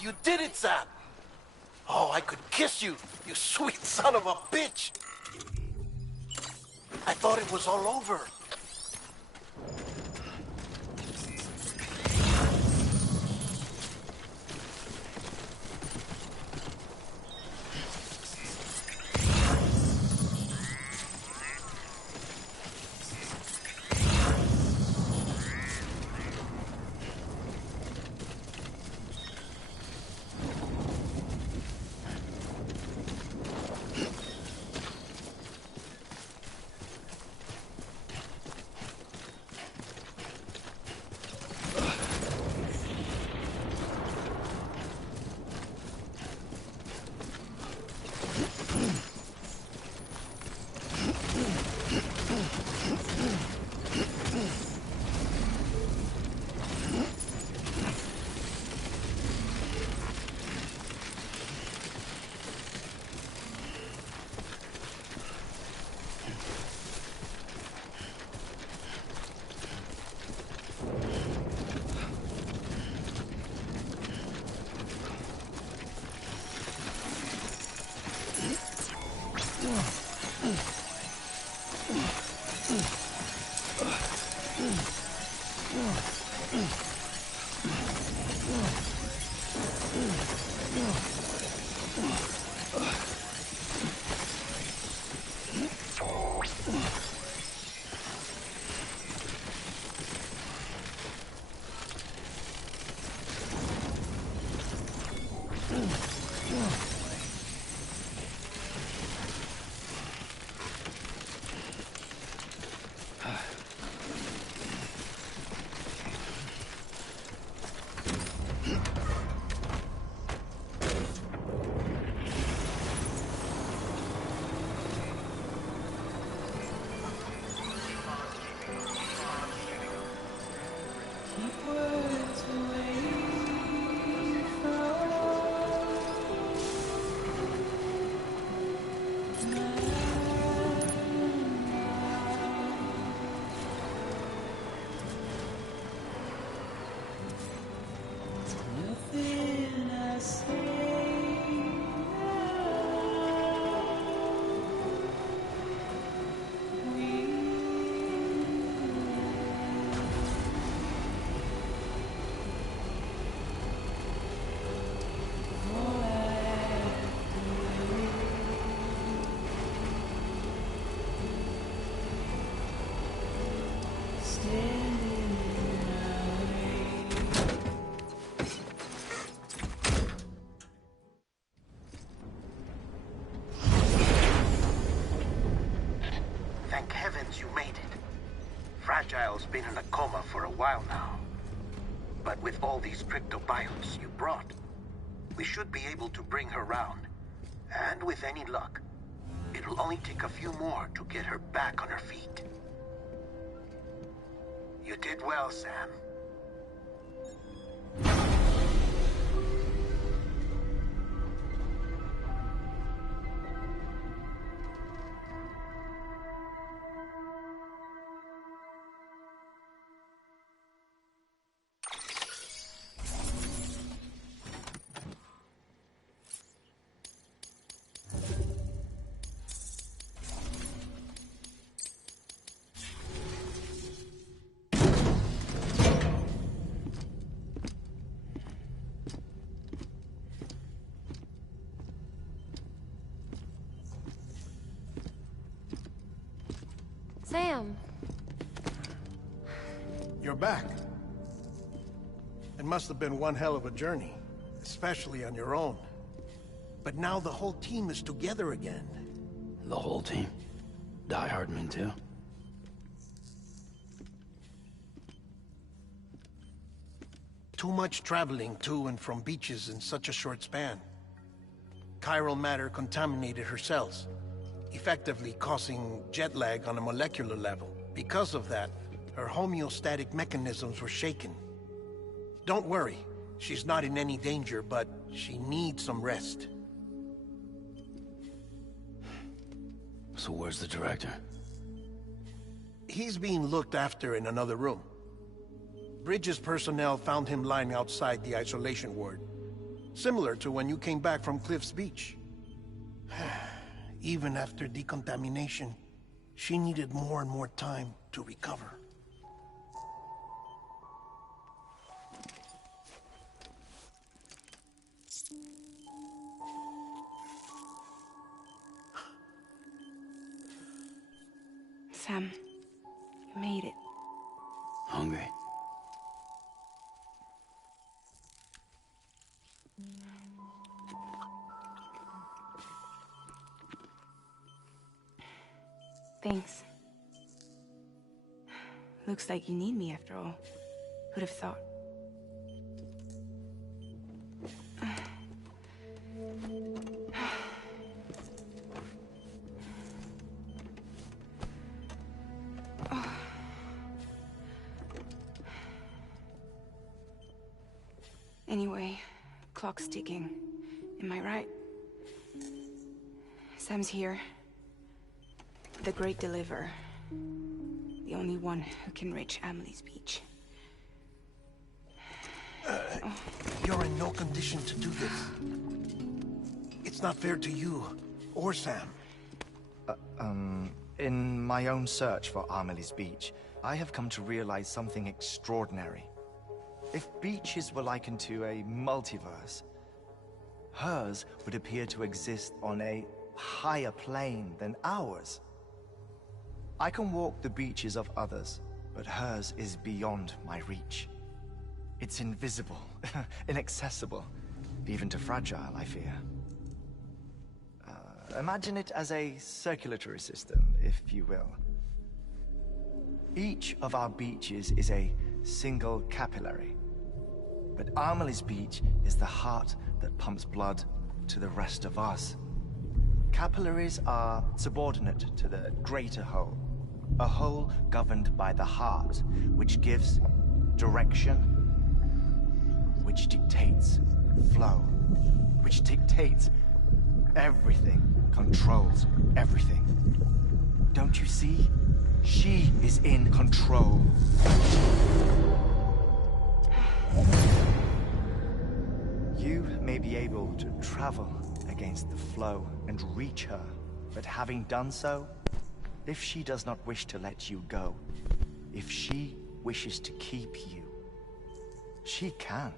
You did it, Sam! Oh, I could kiss you, you sweet son of a bitch! I thought it was all over. Thank heavens you made it. Fragile's been in a coma for a while now. But with all these cryptobiotes you brought, we should be able to bring her round. And with any luck, it'll only take a few more to get her back on her feet. You did well, Sam. Sam. You're back. It must have been one hell of a journey, especially on your own. But now the whole team is together again. The whole team? Die Hardman too? Too much traveling to and from beaches in such a short span. Chiral matter contaminated her cells, effectively causing jet lag on a molecular level. Because of that, her homeostatic mechanisms were shaken. Don't worry, she's not in any danger, but she needs some rest. So where's the director? He's being looked after in another room. Bridges personnel found him lying outside the isolation ward. Similar to when you came back from Cliff's Beach. Even after decontamination, she needed more and more time to recover. Sam, you made it. Hungry? Thanks. Looks like you need me after all. Who'd have thought? Anyway, clock's ticking. Am I right? Sam's here. The Great Deliverer. The only one who can reach Amelie's Beach. You're in no condition to do this. It's not fair to you, or Sam. In my own search for Amelie's Beach, I have come to realize something extraordinary. If beaches were likened to a multiverse, hers would appear to exist on a higher plane than ours. I can walk the beaches of others, but hers is beyond my reach. It's invisible, inaccessible, even to Fragile, I fear. Imagine it as a circulatory system, if you will. Each of our beaches is a single capillary. But Amelie's Beach is the heart that pumps blood to the rest of us. Capillaries are subordinate to the greater whole. A whole governed by the heart, which gives direction, which dictates flow, which dictates everything, controls everything. Don't you see? She is in control. You may be able to travel against the flow and reach her, but having done so, if she does not wish to let you go, if she wishes to keep you, she can.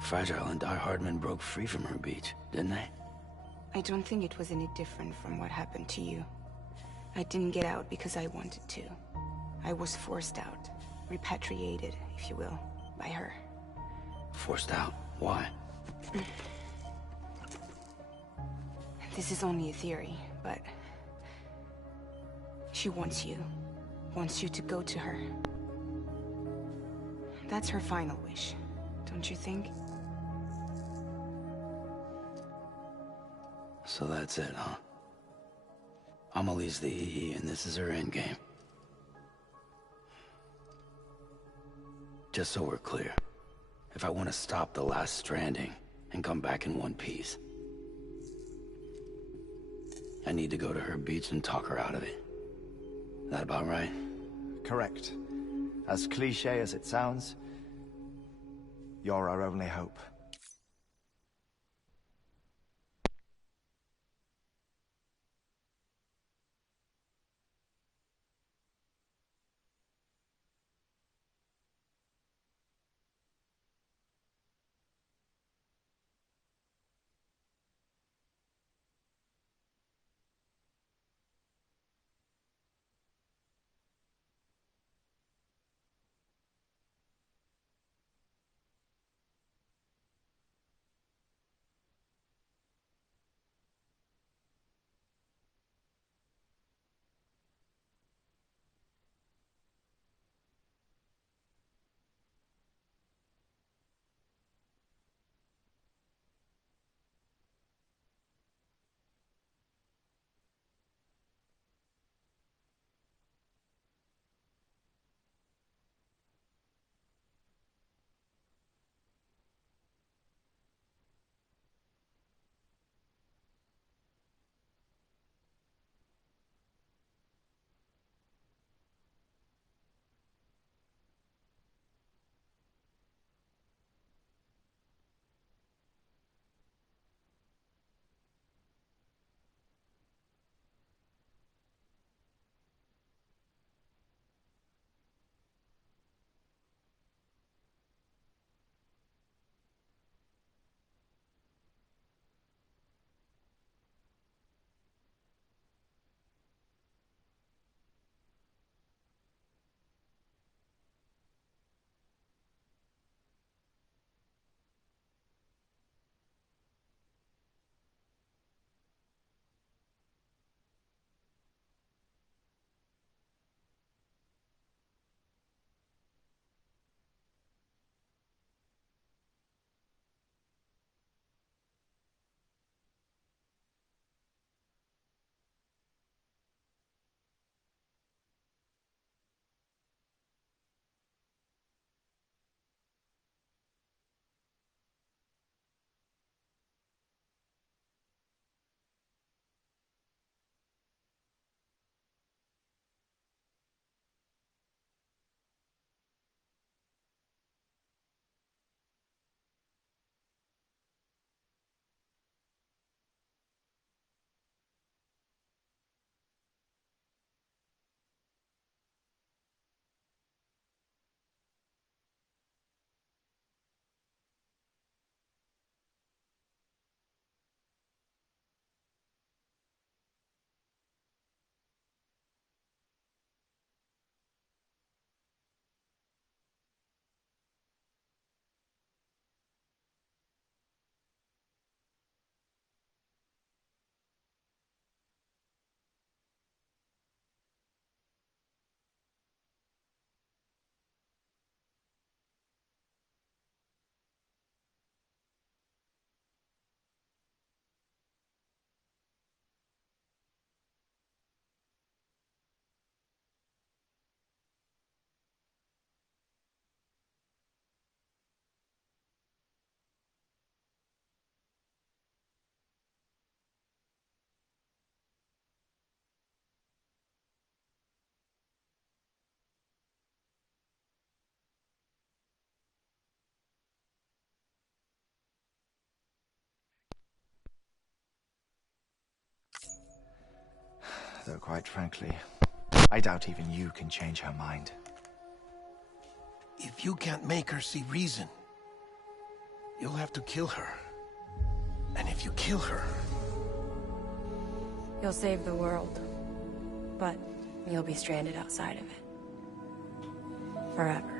Fragile and Die Hardman broke free from her beach, didn't they? I don't think it was any different from what happened to you. I didn't get out because I wanted to. I was forced out, repatriated, if you will, by her. Forced out? Why? This is only a theory, but she wants you to go to her. That's her final wish, don't you think? So that's it, huh? Amelie's the EE, and this is her endgame. Just so we're clear, if I want to stop the last stranding and come back in one piece, I need to go to her beach and talk her out of it. That about right? Correct. As cliché as it sounds, you're our only hope. though quite frankly, I doubt even you can change her mind. If you can't make her see reason, you'll have to kill her. And if you kill her... You'll save the world. But you'll be stranded outside of it. Forever.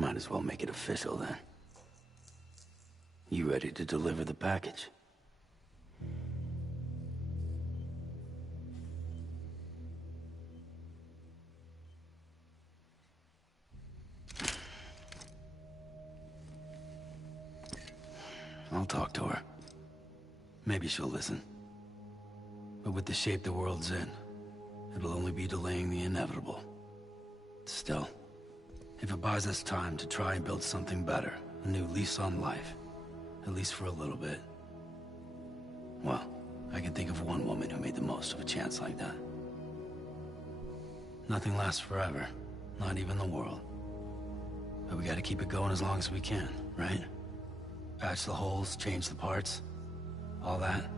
Might as well make it official then. You ready to deliver the package? I'll talk to her. Maybe she'll listen. But with the shape the world's in, it'll only be delaying the inevitable. Still, if it buys us time to try and build something better, a new lease on life, at least for a little bit, well, I can think of one woman who made the most of a chance like that. Nothing lasts forever, not even the world. But we gotta keep it going as long as we can, right? Patch the holes, change the parts, all that.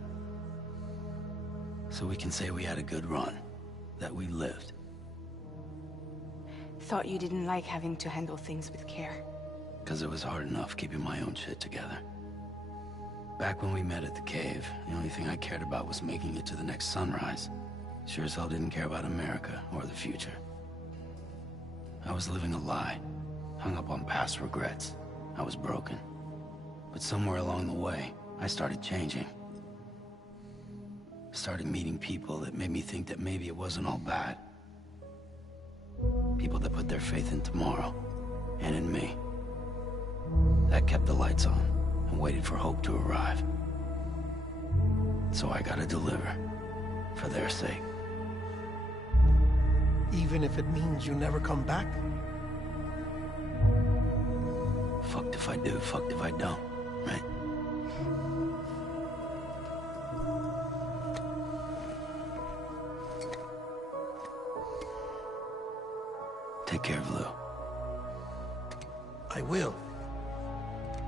So we can say we had a good run, that we lived. Thought you didn't like having to handle things with care. 'Cause it was hard enough keeping my own shit together. Back when we met at the cave, the only thing I cared about was making it to the next sunrise. Sure as hell didn't care about America or the future. I was living a lie, hung up on past regrets. I was broken. But somewhere along the way, I started changing. Started meeting people that made me think that maybe it wasn't all bad. People that put their faith in tomorrow, and in me. That kept the lights on, and waited for hope to arrive. So I gotta deliver, for their sake. Even if it means you never come back? Fucked if I do, fucked if I don't, right? Take care of Lou. I will.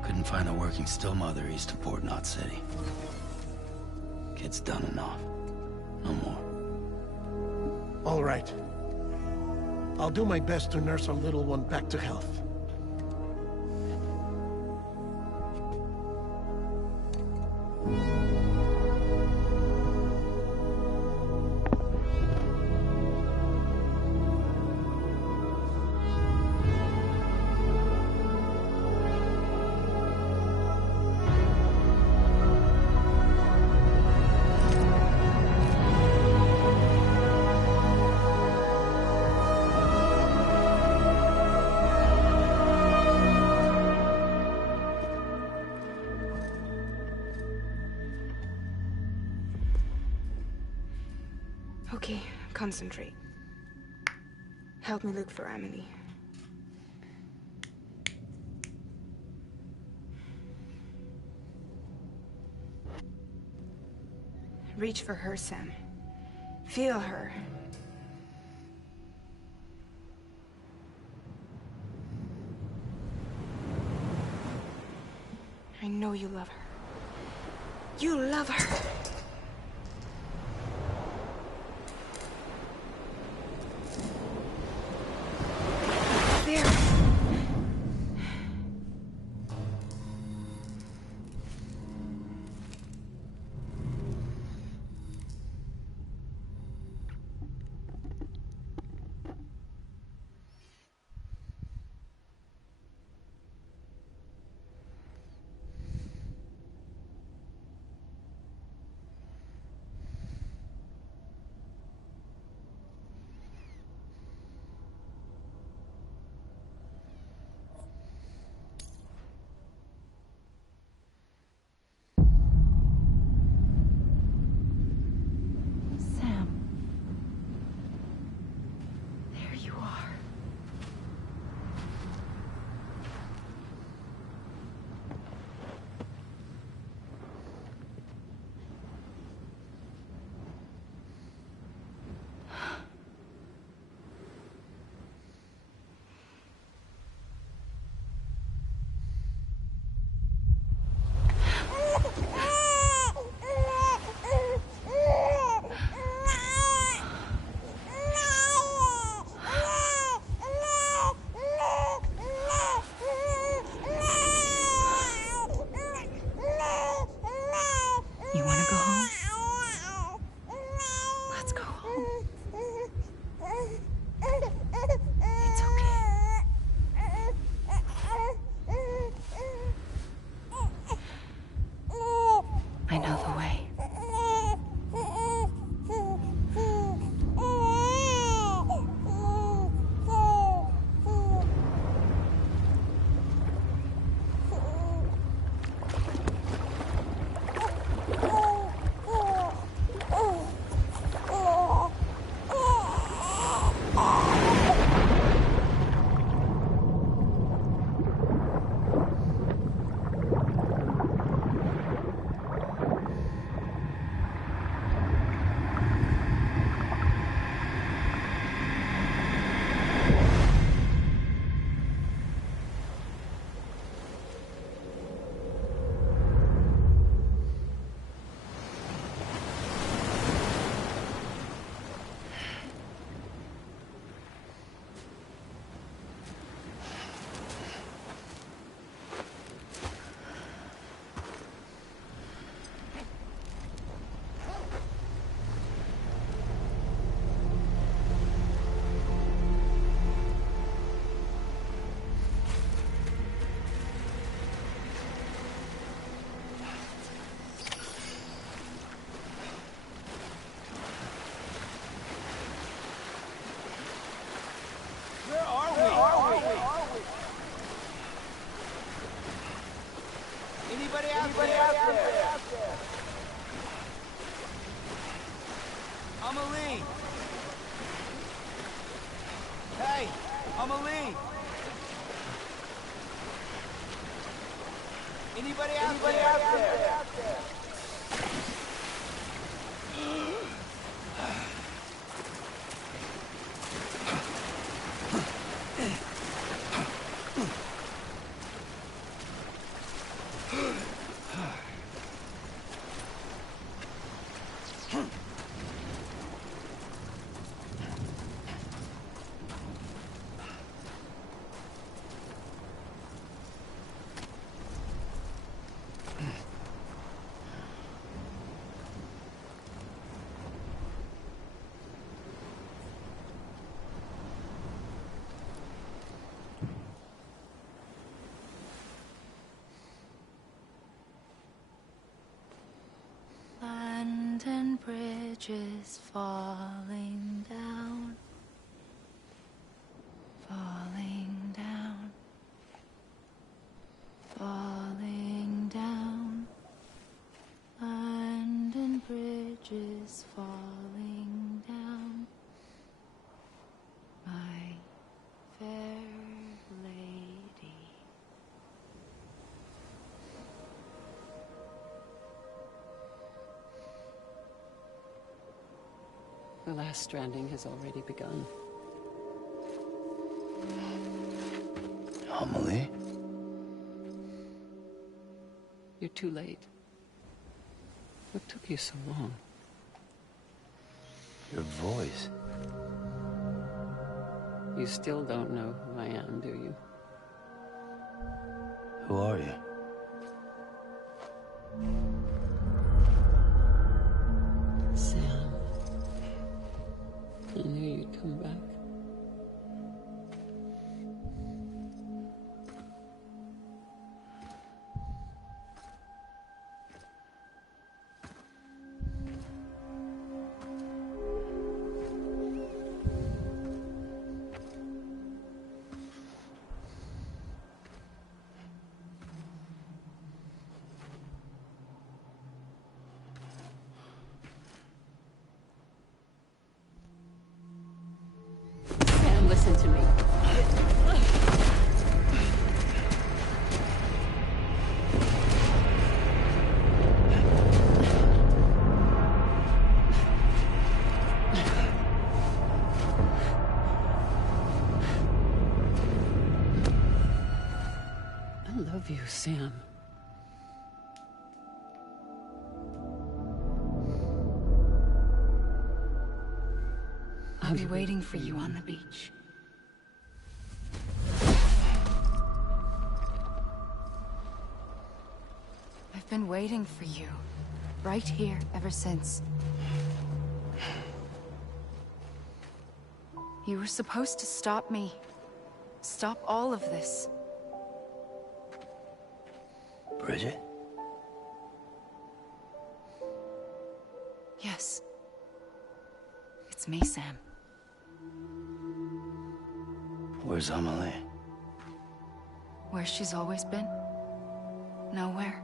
Couldn't find a working still mother east of Port Knot City. Kid's done enough. No more. All right. I'll do my best to nurse our little one back to health. Okay, concentrate. Help me look for Emily. Reach for her, Sam. Feel her. I know you love her. You love her! There! Anybody out there? Amelie! Hey, Amelie! Anybody out there? London Bridge is falling down, falling down, falling down. London Bridge is falling down, my fair lady. The last stranding has already begun. Amelie? You're too late. What took you so long? Your voice. You still don't know who I am, do you? Who are you? Sam. I knew you'd come back. Sam, listen to me. I love you, Sam. I'll be waiting for you on the beach. I've been waiting for you, right here, ever since. You were supposed to stop me. Stop all of this. Bridget? Yes. It's me, Sam. Where's Amelie? Where she's always been. Nowhere.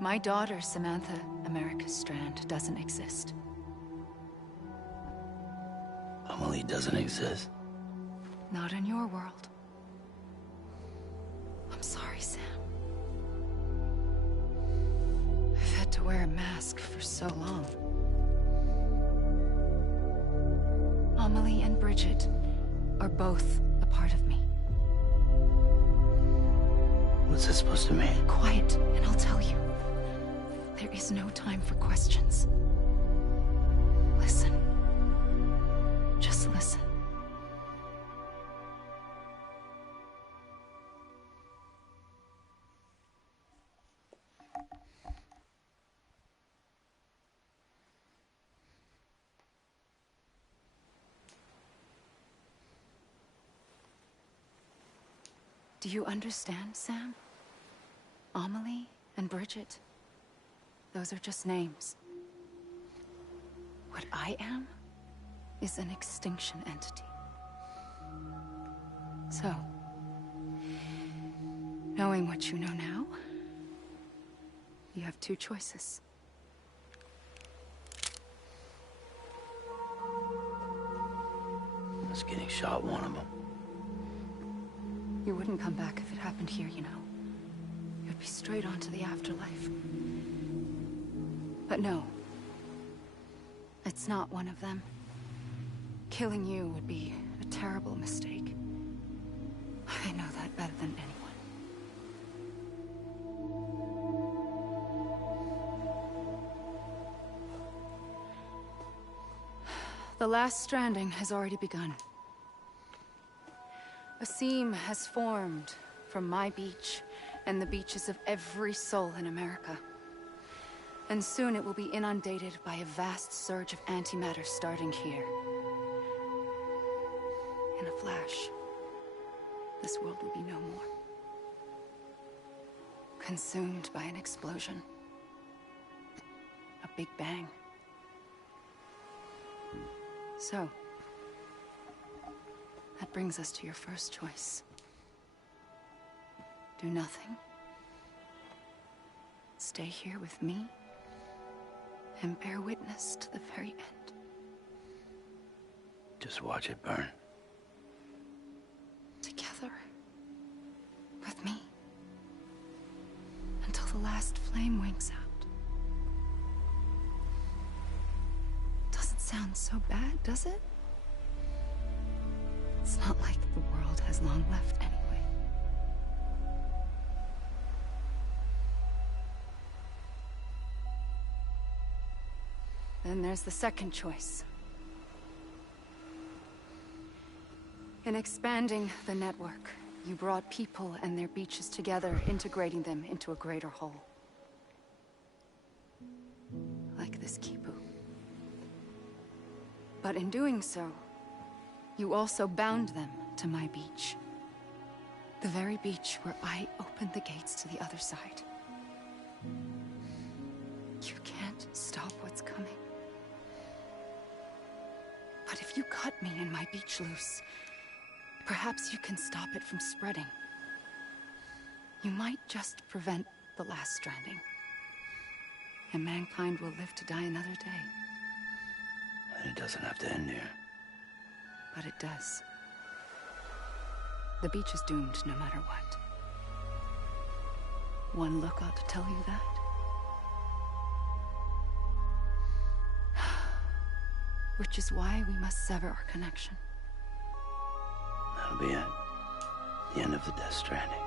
My daughter, Samantha America Strand, doesn't exist. Amelie doesn't exist. Not in your world. I'm sorry, Sam. I've had to wear a mask for so long. Amelie and Bridget are both a part of me. What's that supposed to mean? Quiet, and I'll tell you. There is no time for questions. Listen. Just listen. Do you understand, Sam? Amelie and Bridget, those are just names. What I am is an extinction entity. So, knowing what you know now, You have two choices. Was getting shot one of them. You wouldn't come back if it happened here, you know. You'd be straight on to the afterlife. But no. It's not one of them. Killing you would be a terrible mistake. I know that better than anyone. The last stranding has already begun. A seam has formed from my beach and the beaches of every soul in America. And soon it will be inundated by a vast surge of antimatter starting here. In a flash, this world will be no more. Consumed by an explosion. A big bang. So, that brings us to your first choice. Do nothing. Stay here with me, and bear witness to the very end. Just watch it burn. Together. With me. Until the last flame winks out. Doesn't sound so bad, does it? It's not like the world has long left anyway. Then there's the second choice. In expanding the network, you brought people and their beaches together, integrating them into a greater whole. Like this Kipu. But in doing so, you also bound them to my beach. The very beach where I opened the gates to the other side. You can't stop what's coming. But if you cut me and my beach loose, perhaps you can stop it from spreading. You might just prevent the last stranding. And mankind will live to die another day. And it doesn't have to end here. But it does. The beach is doomed no matter what. One look ought to tell you that. Which is why we must sever our connection. That'll be it. The end of the Death Stranding.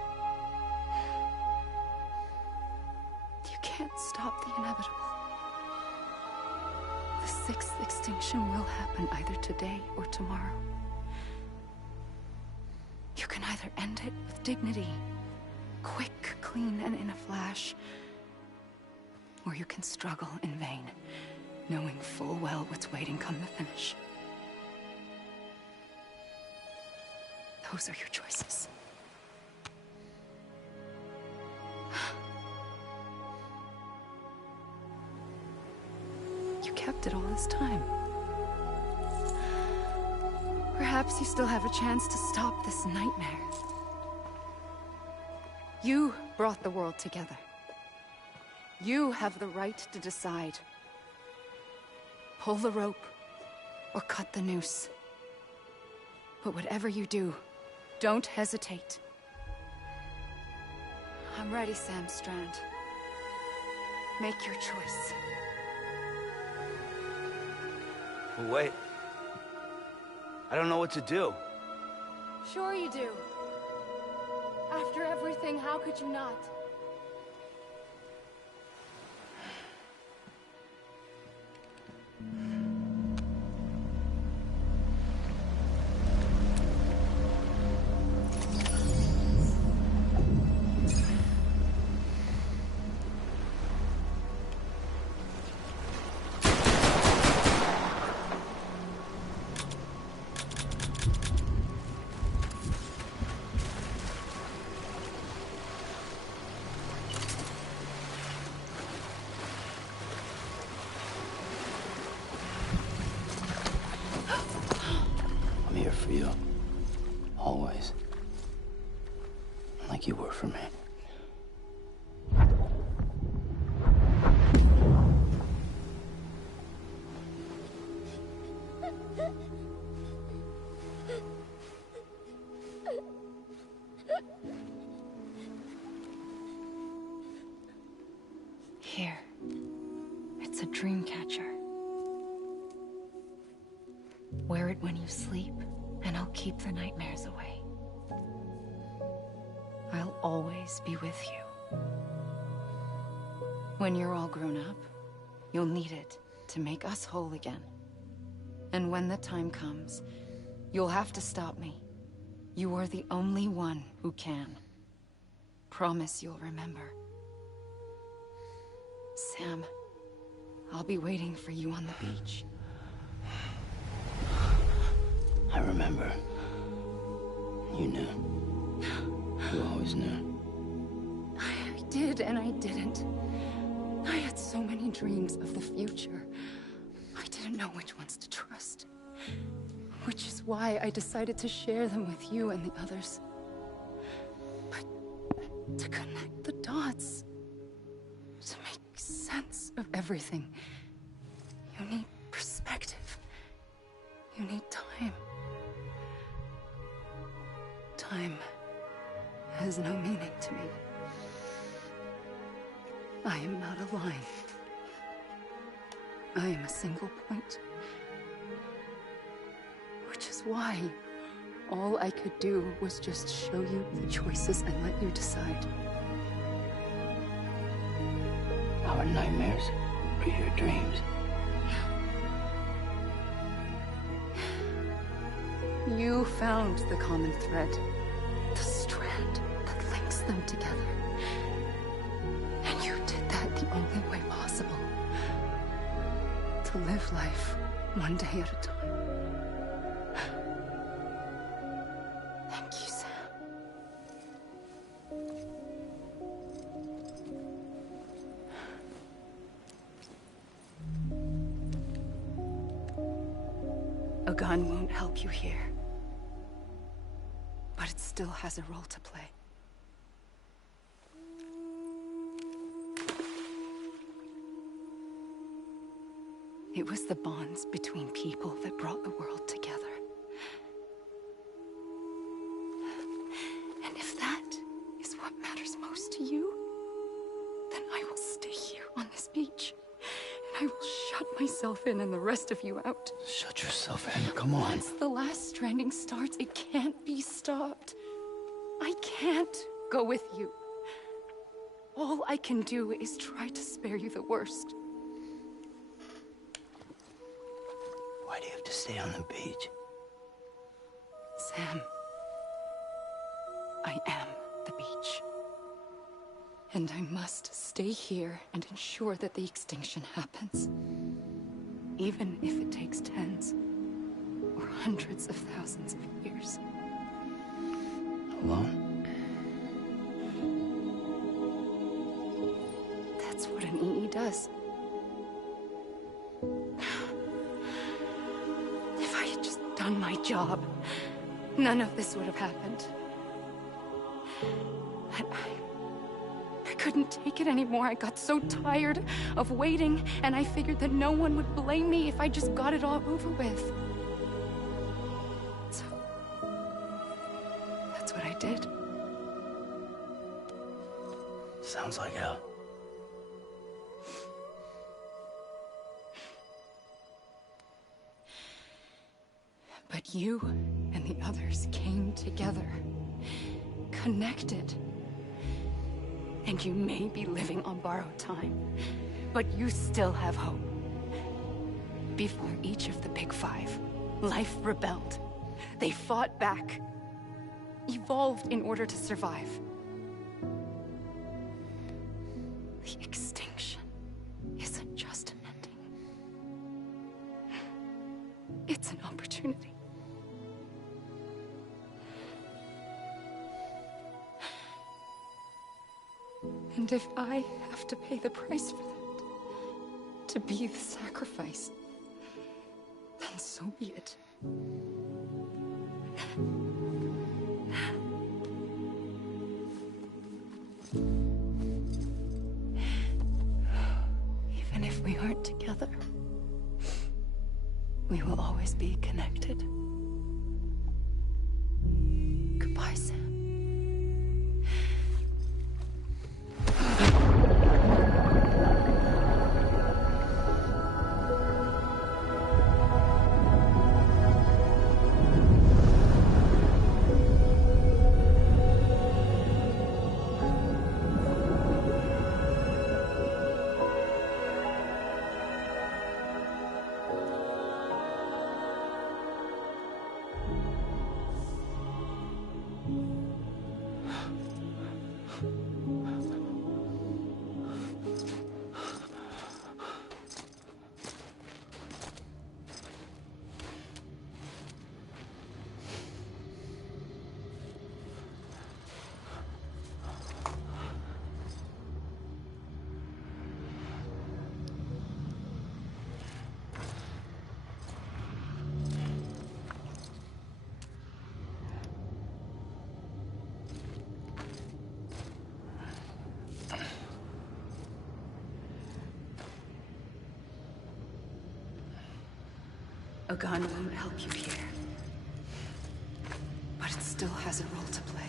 You can't stop the inevitable. The sixth extinction will happen either today or tomorrow. You can either end it with dignity, quick, clean, and in a flash, or you can struggle in vain, knowing full well what's waiting come the finish. Those are your choices. You kept it all this time. Perhaps you still have a chance to stop this nightmare. You brought the world together. You have the right to decide. Pull the rope, or cut the noose. But whatever you do, don't hesitate. I'm ready, Sam Strand. Make your choice. But wait. I don't know what to do. Sure you do. After everything, how could you not? I'm here for you. Always. Like you were for me. Here. It's a dream catcher. Wear it when you sleep, and I'll keep the nightmares away. I'll always be with you. When you're all grown up, you'll need it to make us whole again. And when the time comes, you'll have to stop me. You are the only one who can. Promise you'll remember. Sam, I'll be waiting for you on the beach. I remember. You knew. You always knew. I did and I didn't. I had so many dreams of the future. I didn't know which ones to trust. Which is why I decided to share them with you and the others. But to connect the dots, to make sense of everything, you need perspective. You need time. Time has no meaning to me. I am not a line. I am a single point. Which is why all I could do was just show you the choices and let you decide. Our nightmares are your dreams. You found the common thread, the strand that links them together. And you did that the only way possible. To live life one day at a time. Thank you, Sam. A gun won't help you here. But it still has a role to play. It was the bonds between people that brought the world together. And if that is what matters most to you, then I will stay here on this beach. And I will shut myself in and the rest of you out. Shut yourself in, come on. Once the last stranding starts, it can't be stopped. I can't go with you. All I can do is try to spare you the worst. Why do you have to stay on the beach? Sam, I am the beach. And I must stay here and ensure that the extinction happens. Even if it takes tens or hundreds of thousands of years. Alone? That's what an EE does. If I had just done my job, none of this would have happened. But I couldn't take it anymore. I got so tired of waiting, and I figured that no one would blame me if I just got it all over with. So, that's what I did. Sounds like hell. But you and the others came together, connected. And you may be living on borrowed time, but you still have hope. Before each of the Big Five, life rebelled. They fought back, evolved in order to survive. The extinction isn't just an ending. It's an opportunity. And if I have to pay the price for that, to be the sacrifice, then so be it. Even if we aren't together, we will always be connected. Goodbye, Sam. A gun won't help you here. But it still has a role to play.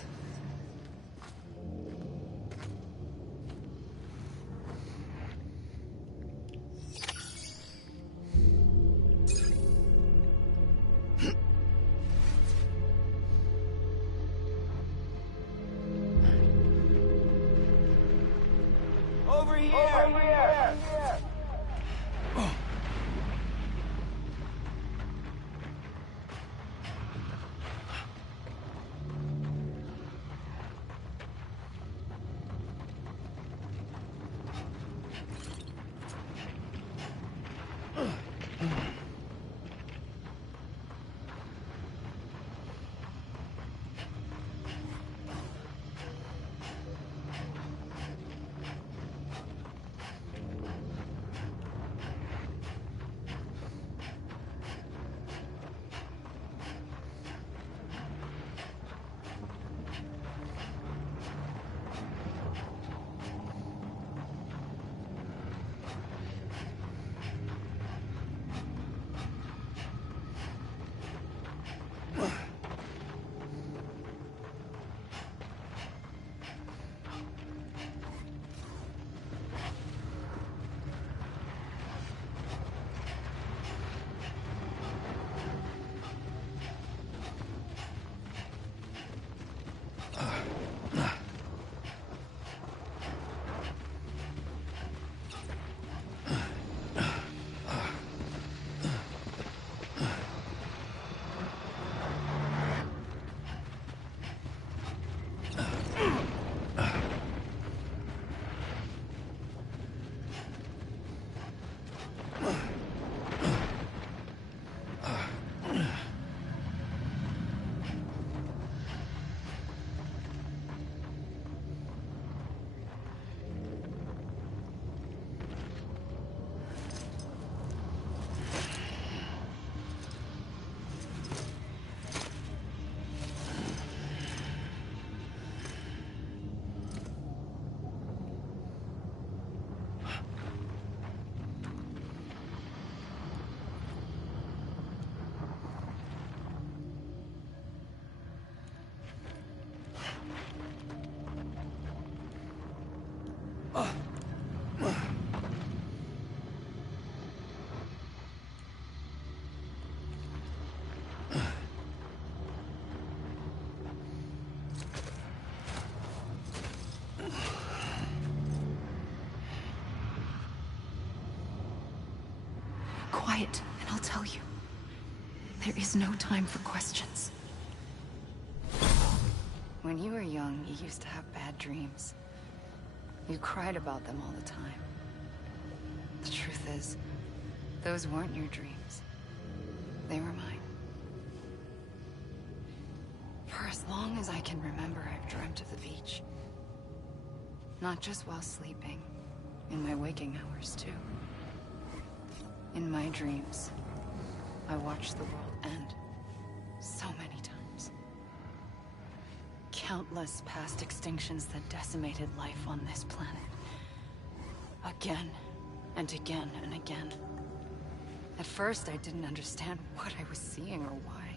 Over here! Over here! Quiet, and I'll tell you. There is no time for questions. When you were young, you used to have bad dreams. You cried about them all the time. The truth is, those weren't your dreams. They were mine. For as long as I can remember, I've dreamt of the beach. Not just while sleeping, in my waking hours too. In my dreams, I watched the world end so many times. Countless past extinctions that decimated life on this planet. Again, and again, and again. At first, I didn't understand what I was seeing or why.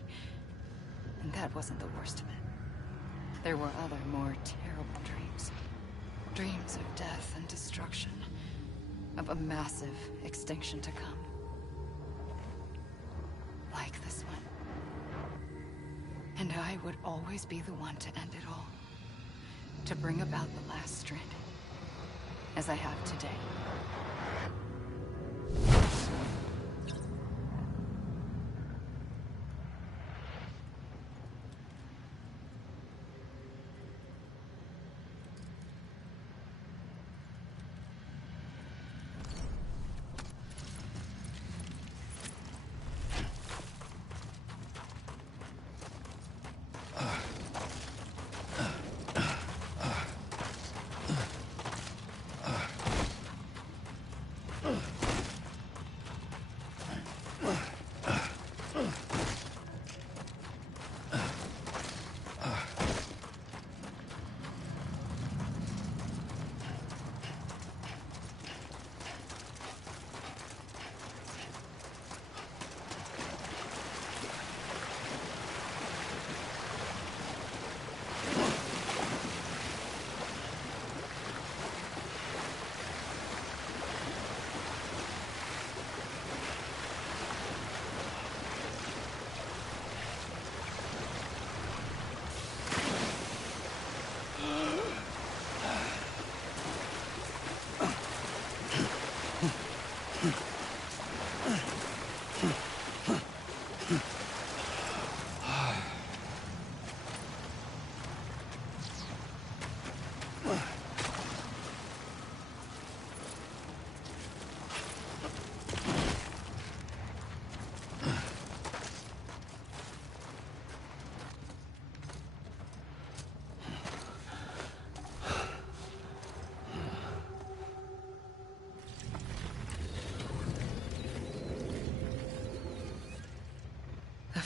And that wasn't the worst of it. There were other, more terrible dreams. Dreams of death and destruction. Of a massive extinction to come. Like this one. And I would always be the one to end it all. To bring about the last stranding. As I have today.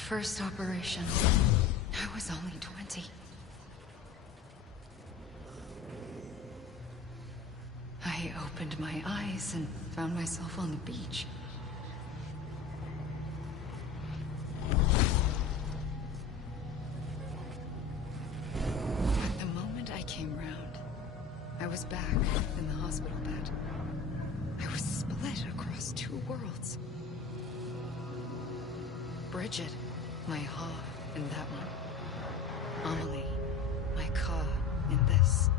first operation, I was only 20. I opened my eyes and found myself on the beach. But the moment I came round, I was back in the hospital bed. I was split across two worlds. Bridget, my Ha in that one. Amelie, my Ka in this.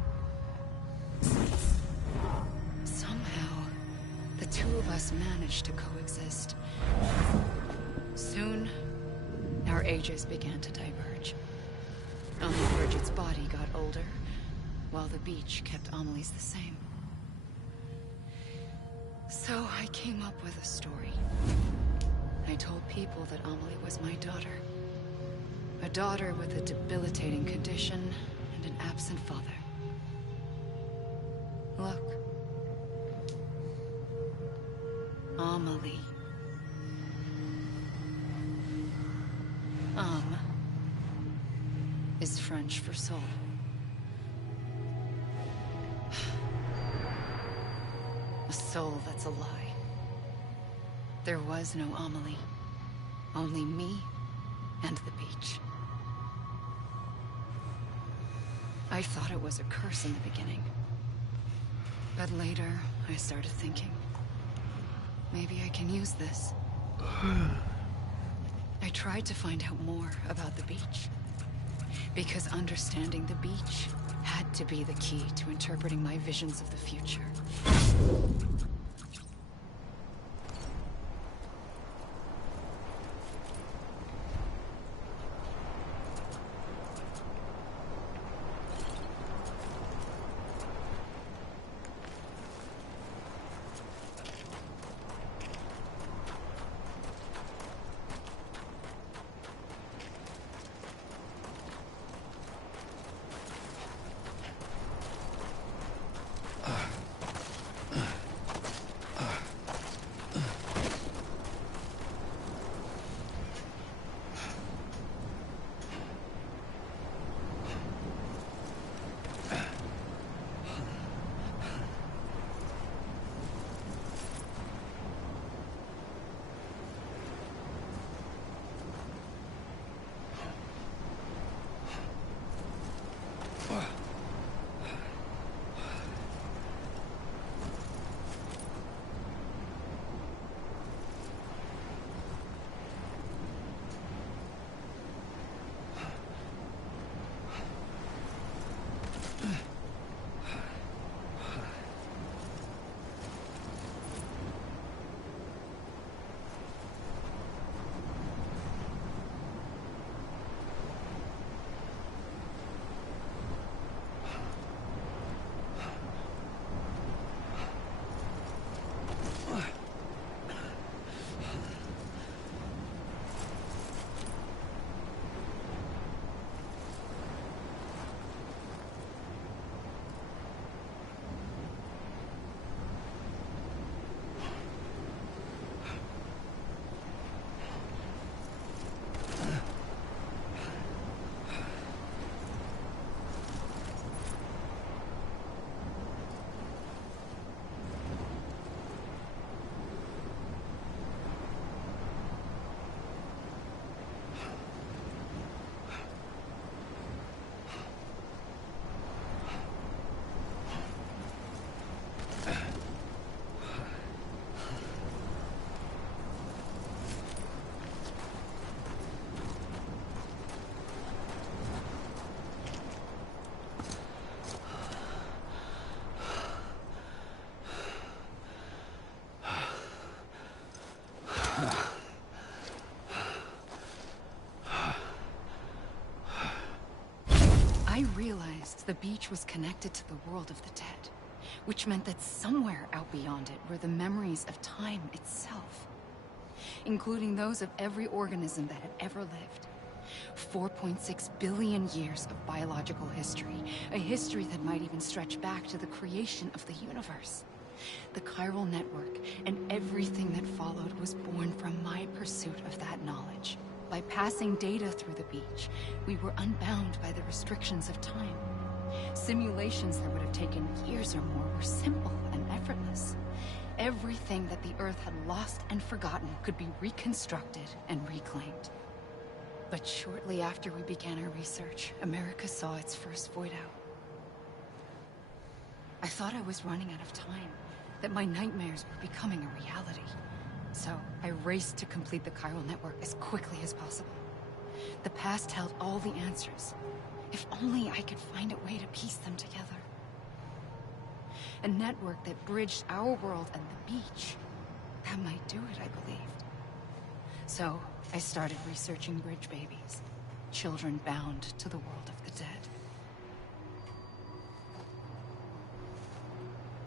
Somehow, the two of us managed to coexist. Soon, our ages began to diverge. Only Bridget's body got older, while the beach kept Amelie's the same. So I came up with a story. I told people that Amelie was my daughter. A daughter with a debilitating condition and an absent father. Look. Amelie. Is French for soul. A soul that's a lie. There was no Amelie. Only me and the beach. I thought it was a curse in the beginning. But later, I started thinking, maybe I can use this. I tried to find out more about the beach. Because understanding the beach had to be the key to interpreting my visions of the future. I realized the beach was connected to the world of the dead, which meant that somewhere out beyond it were the memories of time itself, including those of every organism that had ever lived. 4.6 billion years of biological history, a history that might even stretch back to the creation of the universe. The chiral network and everything that followed was born from my pursuit of that knowledge. By passing data through the beach, we were unbound by the restrictions of time. Simulations that would have taken years or more were simple and effortless. Everything that the Earth had lost and forgotten could be reconstructed and reclaimed. But shortly after we began our research, America saw its first void out. I thought I was running out of time, that my nightmares were becoming a reality. So I raced to complete the chiral network as quickly as possible. The past held all the answers. If only I could find a way to piece them together. A network that bridged our world and the beach. That might do it, I believed. So I started researching bridge babies. Children bound to the world of the dead.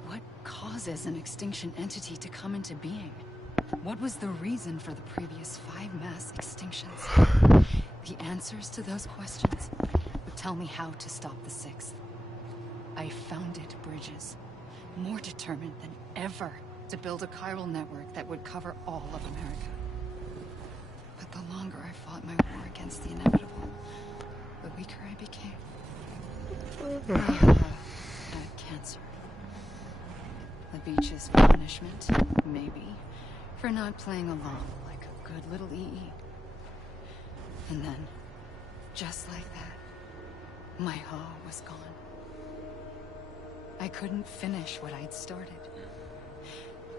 What causes an extinction entity to come into being? What was the reason for the previous 5 mass extinctions? The answers to those questions would tell me how to stop the 6th. I founded bridges, more determined than ever to build a chiral network that would cover all of America. But the longer I fought my war against the inevitable, the weaker I became. I had cancer. The beach's punishment, maybe, for not playing along like a good little EE. And then, just like that, my Ha was gone. I couldn't finish what I'd started.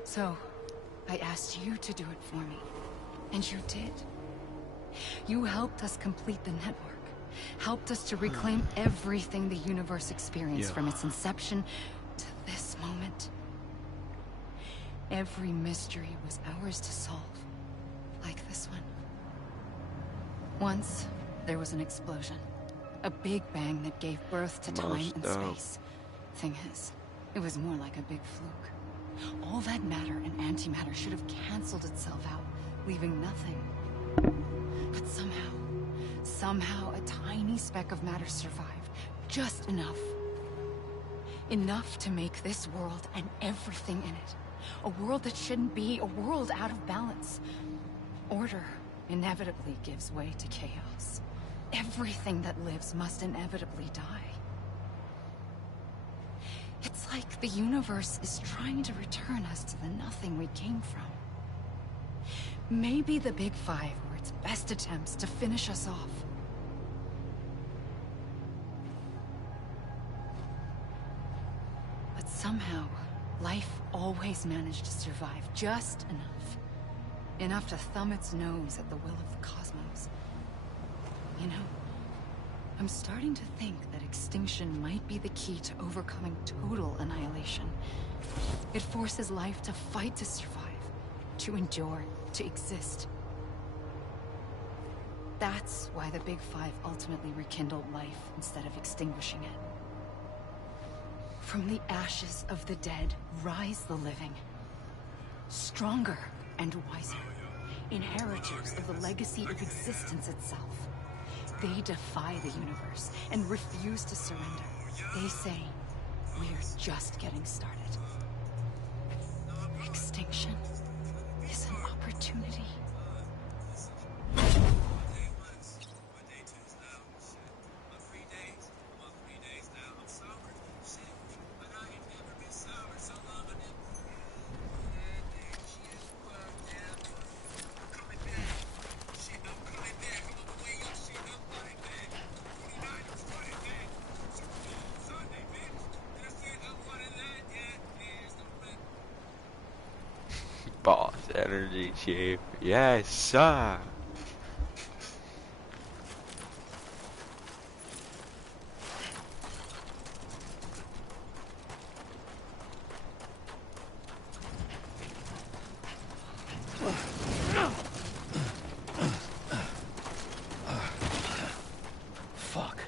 So, I asked you to do it for me. And you did. You helped us complete the network. Helped us to reclaim everything the universe experienced from its inception to this moment. Every mystery was ours to solve. Like this one. Once, there was an explosion. A big bang that gave birth to time and space. Thing is, it was more like a big fluke. All that matter and antimatter should have canceled itself out, leaving nothing. But somehow a tiny speck of matter survived. Just enough. Enough to make this world and everything in it. A world that shouldn't be, a world out of balance. Order inevitably gives way to chaos. Everything that lives must inevitably die. It's like the universe is trying to return us to the nothing we came from. Maybe the Big Five were its best attempts to finish us off. But somehow, life always managed to survive just enough. Enough to thumb its nose at the will of the cosmos. You know, I'm starting to think that extinction might be the key to overcoming total annihilation. It forces life to fight to survive, to endure, to exist. That's why the Big Five ultimately rekindled life instead of extinguishing it. From the ashes of the dead rise the living. Stronger and wiser. Inheritors of the legacy of existence itself. They defy the universe and refuse to surrender. They say, we're just getting started. Extinction is an opportunity. Boss energy, chief. Yes, sir. Fuck.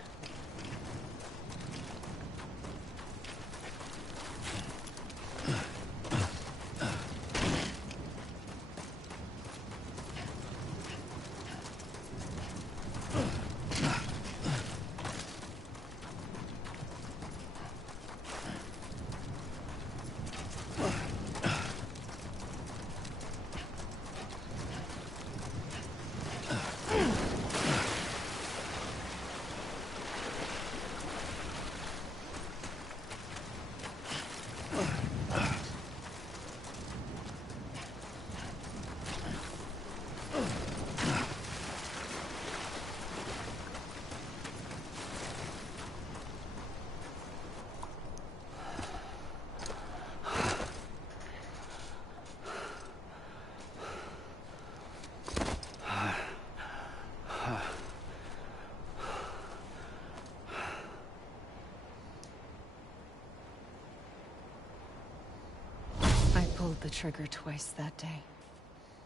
pulled the trigger twice that day.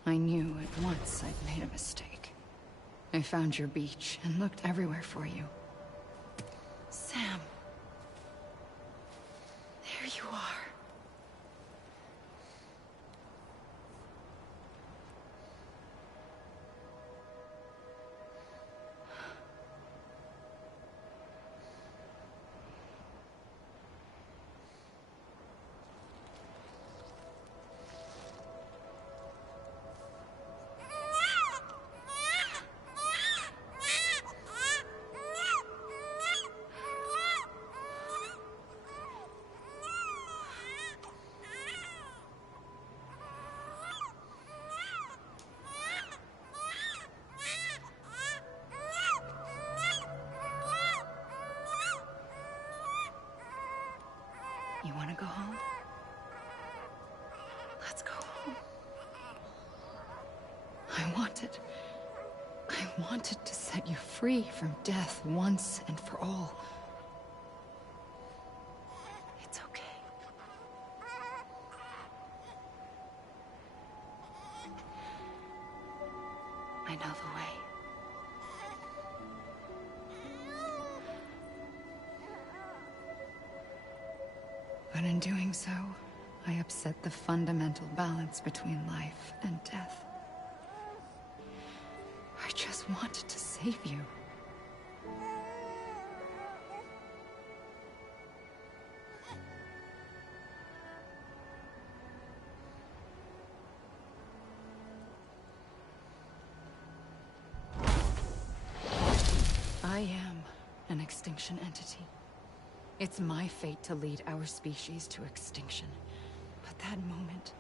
I knew at once I'd made a mistake. I found your beach and looked everywhere for you. Sam. There you are. You want to go home? Let's go home. I wanted to set you free from death once and for all. It's okay. I know the way. But in doing so, I upset the fundamental balance between life and death. I just wanted to save you. I am an extinction entity. It's my fate to lead our species to extinction. But that moment,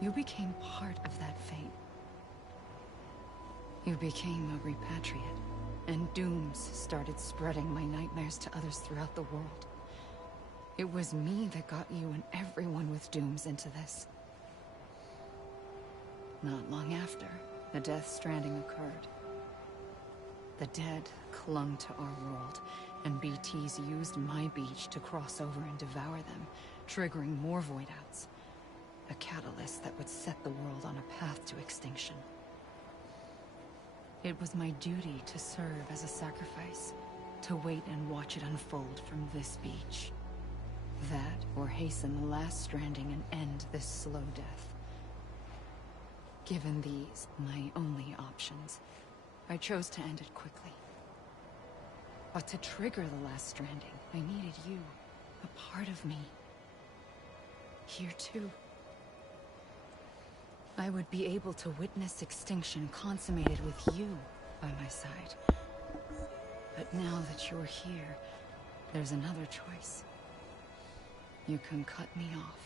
you became part of that fate. You became a repatriate, and dooms started spreading my nightmares to others throughout the world. It was me that got you and everyone with dooms into this. Not long after, the Death Stranding occurred. The dead clung to our world, and BTs used my beach to cross over and devour them, triggering more void outs. A catalyst that would set the world on a path to extinction. It was my duty to serve as a sacrifice, to wait and watch it unfold from this beach. That, or hasten the last stranding and end this slow death. Given these, my only options, I chose to end it quickly. But to trigger the last stranding, I needed you, a part of me. Here too. I would be able to witness extinction consummated with you by my side. But now that you're here, there's another choice. You can cut me off.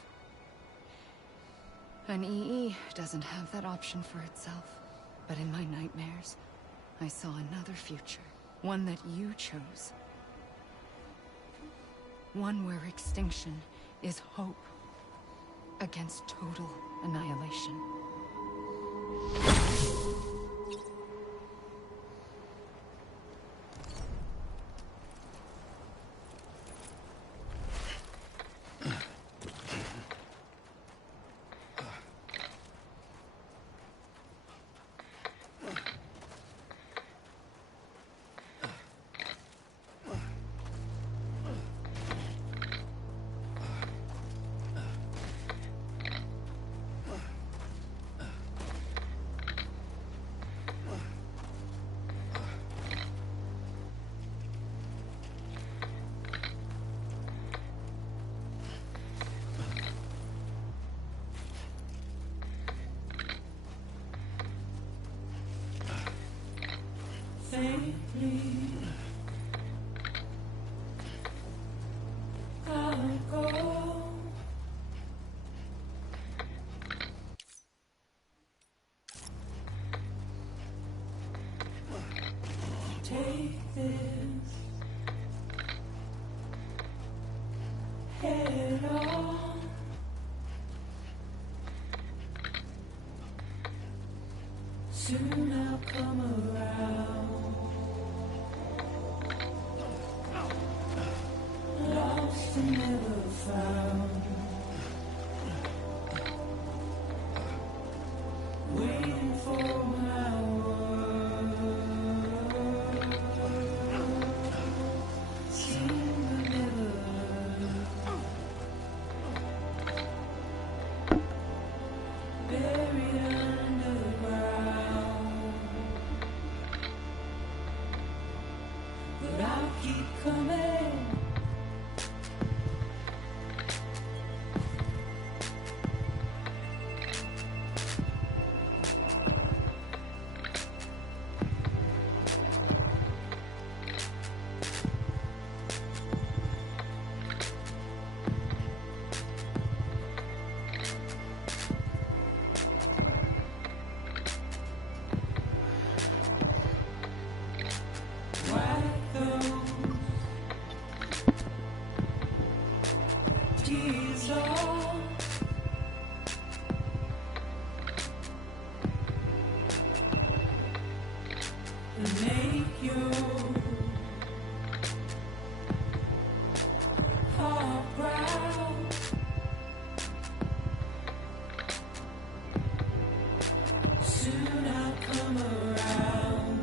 An EE doesn't have that option for itself. But in my nightmares, I saw another future. One that you chose. One where extinction is hope against total annihilation. Take this head on. Soon I'll come around. Lost and never found. is all. And make your heart proud. Soon I'll come around.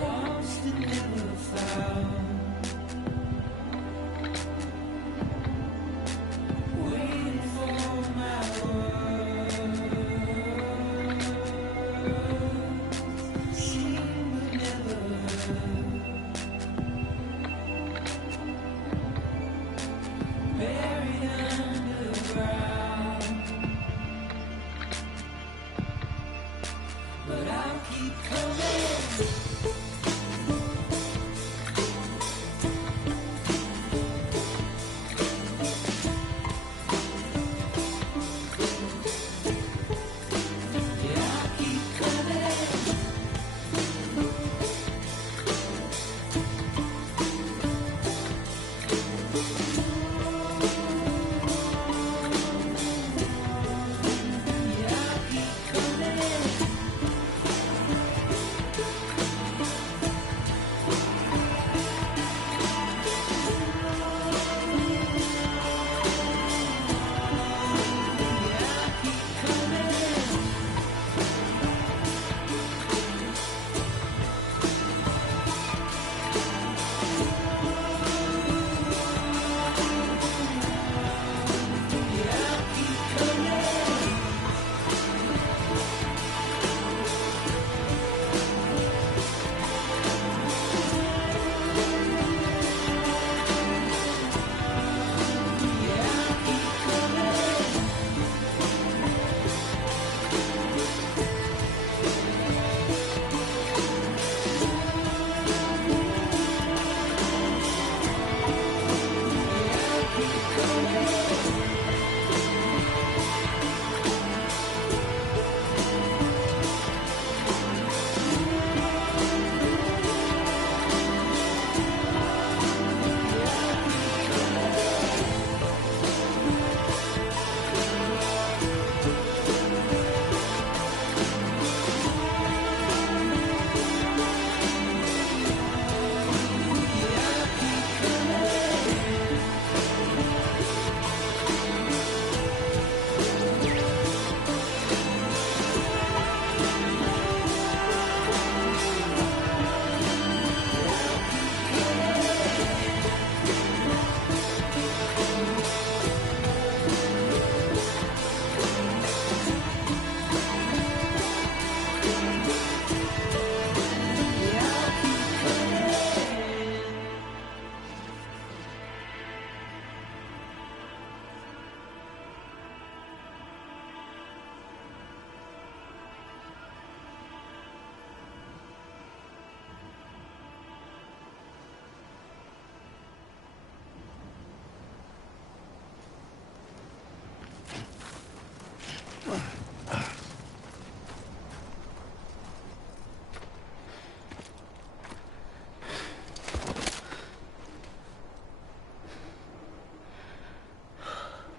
Lost and never found. Waiting for my world. Seen but never heard. Buried underground. But I'll keep coming. Yeah, I'll keep coming. Yeah, I'll keep coming.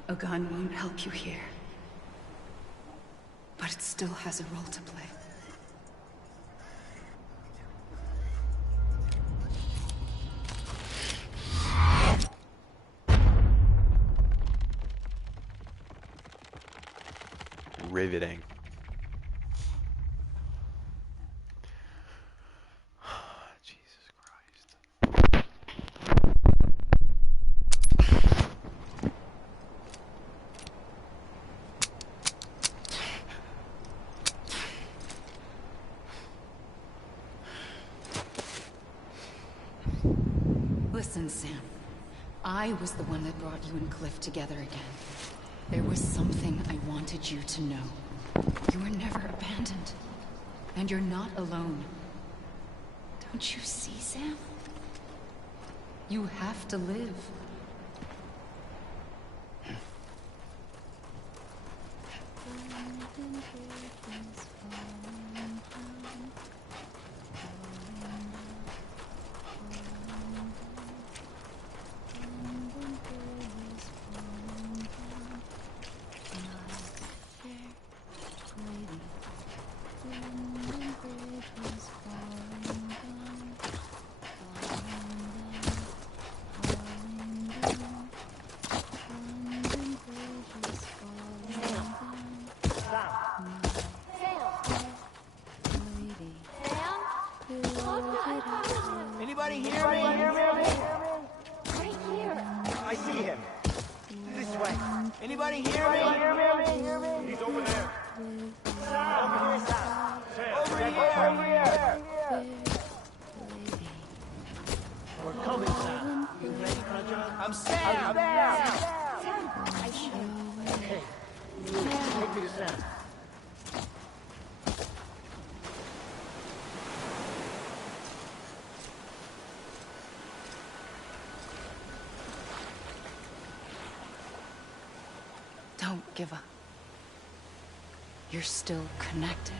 A gun won't help you here. But it still has a role to play. Riveting. Jesus Christ. Listen, Sam. I was the one that brought you and Cliff together again. There was something I wanted you to know. You were never abandoned. And you're not alone. Don't you see, Sam? You have to live. I see him. This way. Anybody hear me? He's over there. Over here, Sam. Over here. We're coming, Sam. You ready, Fragile? I'm Sam. Okay. Take me to Sam. Don't give up. You're still connected.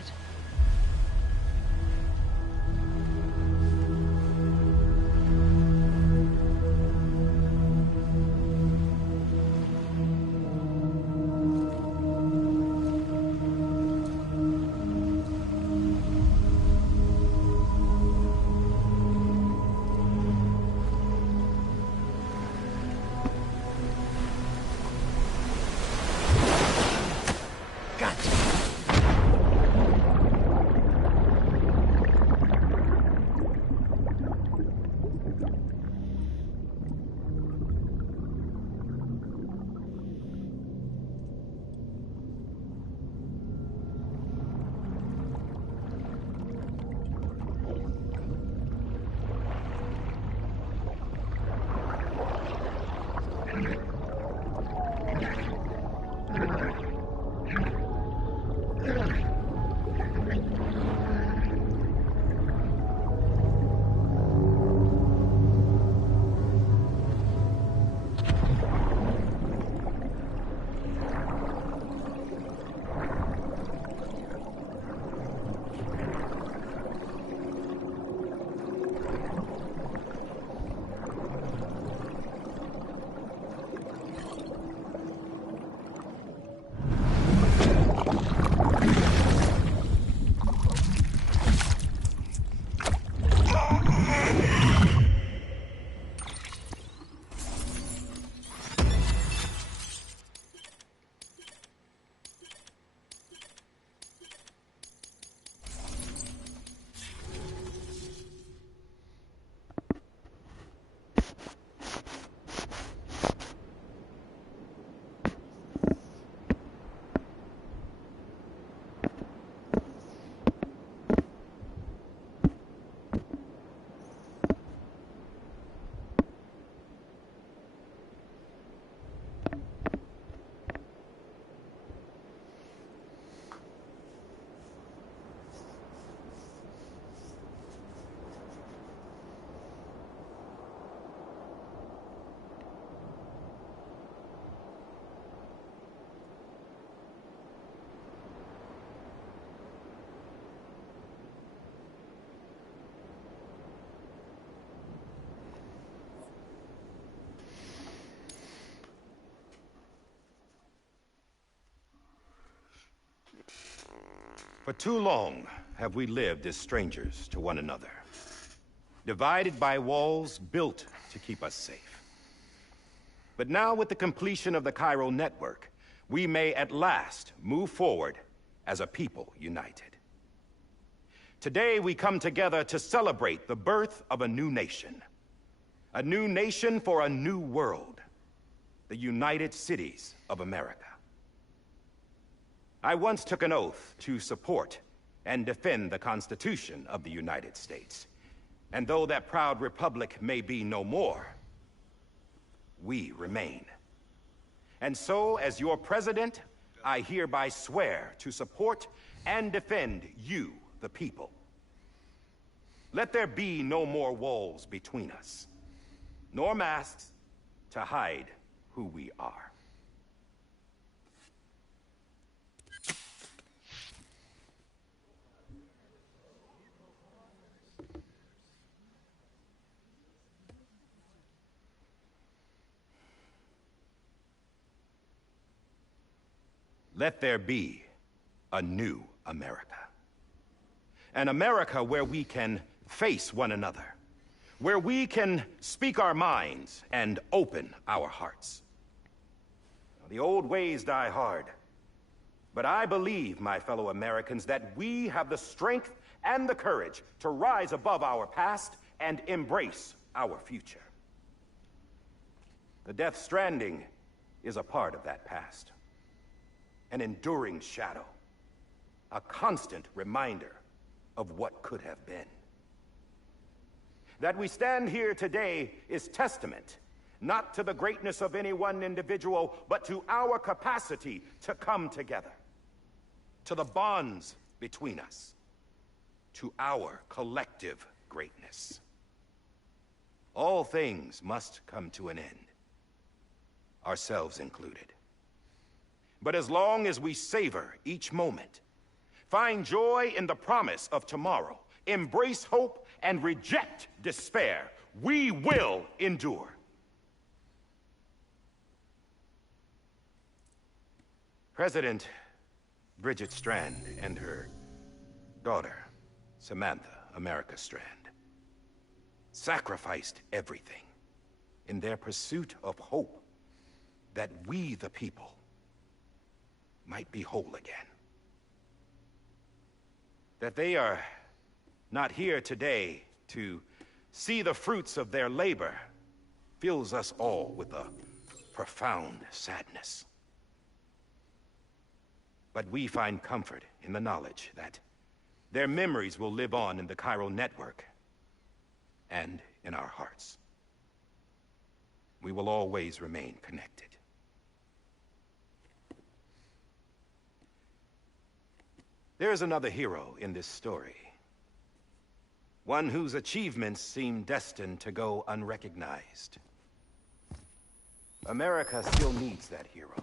For too long have we lived as strangers to one another, divided by walls built to keep us safe. But now, with the completion of the Chiral network, we may at last move forward as a people united. Today, we come together to celebrate the birth of a new nation for a new world, the United Cities of America. I once took an oath to support and defend the Constitution of the United States. And though that proud republic may be no more, we remain. And so, as your president, I hereby swear to support and defend you, the people. Let there be no more walls between us, nor masks to hide who we are. Let there be a new America. An America where we can face one another, where we can speak our minds and open our hearts. The old ways die hard, but I believe, my fellow Americans, that we have the strength and the courage to rise above our past and embrace our future. The Death Stranding is a part of that past. An enduring shadow. A constant reminder of what could have been. That we stand here today is testament, not to the greatness of any one individual, but to our capacity to come together. To the bonds between us. To our collective greatness. All things must come to an end. Ourselves included. But as long as we savor each moment, find joy in the promise of tomorrow, embrace hope, and reject despair, we will endure. President Bridget Strand and her daughter, Samantha America Strand, sacrificed everything in their pursuit of hope that we, the people, might be whole again. That they are not here today to see the fruits of their labor fills us all with a profound sadness. But we find comfort in the knowledge that their memories will live on in the chiral network and in our hearts. We will always remain connected. There is another hero in this story. One whose achievements seem destined to go unrecognized. America still needs that hero.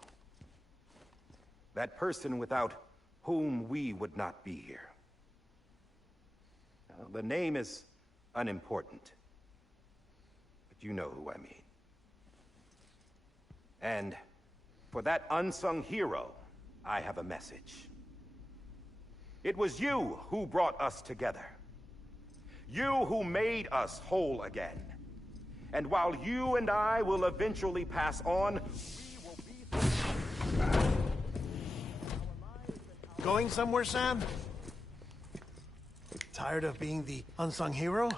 That person without whom we would not be here. Now, the name is unimportant, but you know who I mean. And for that unsung hero, I have a message. It was you who brought us together. You who made us whole again. And while you and I will eventually pass on, we will be... Going somewhere, Sam? Tired of being the unsung hero?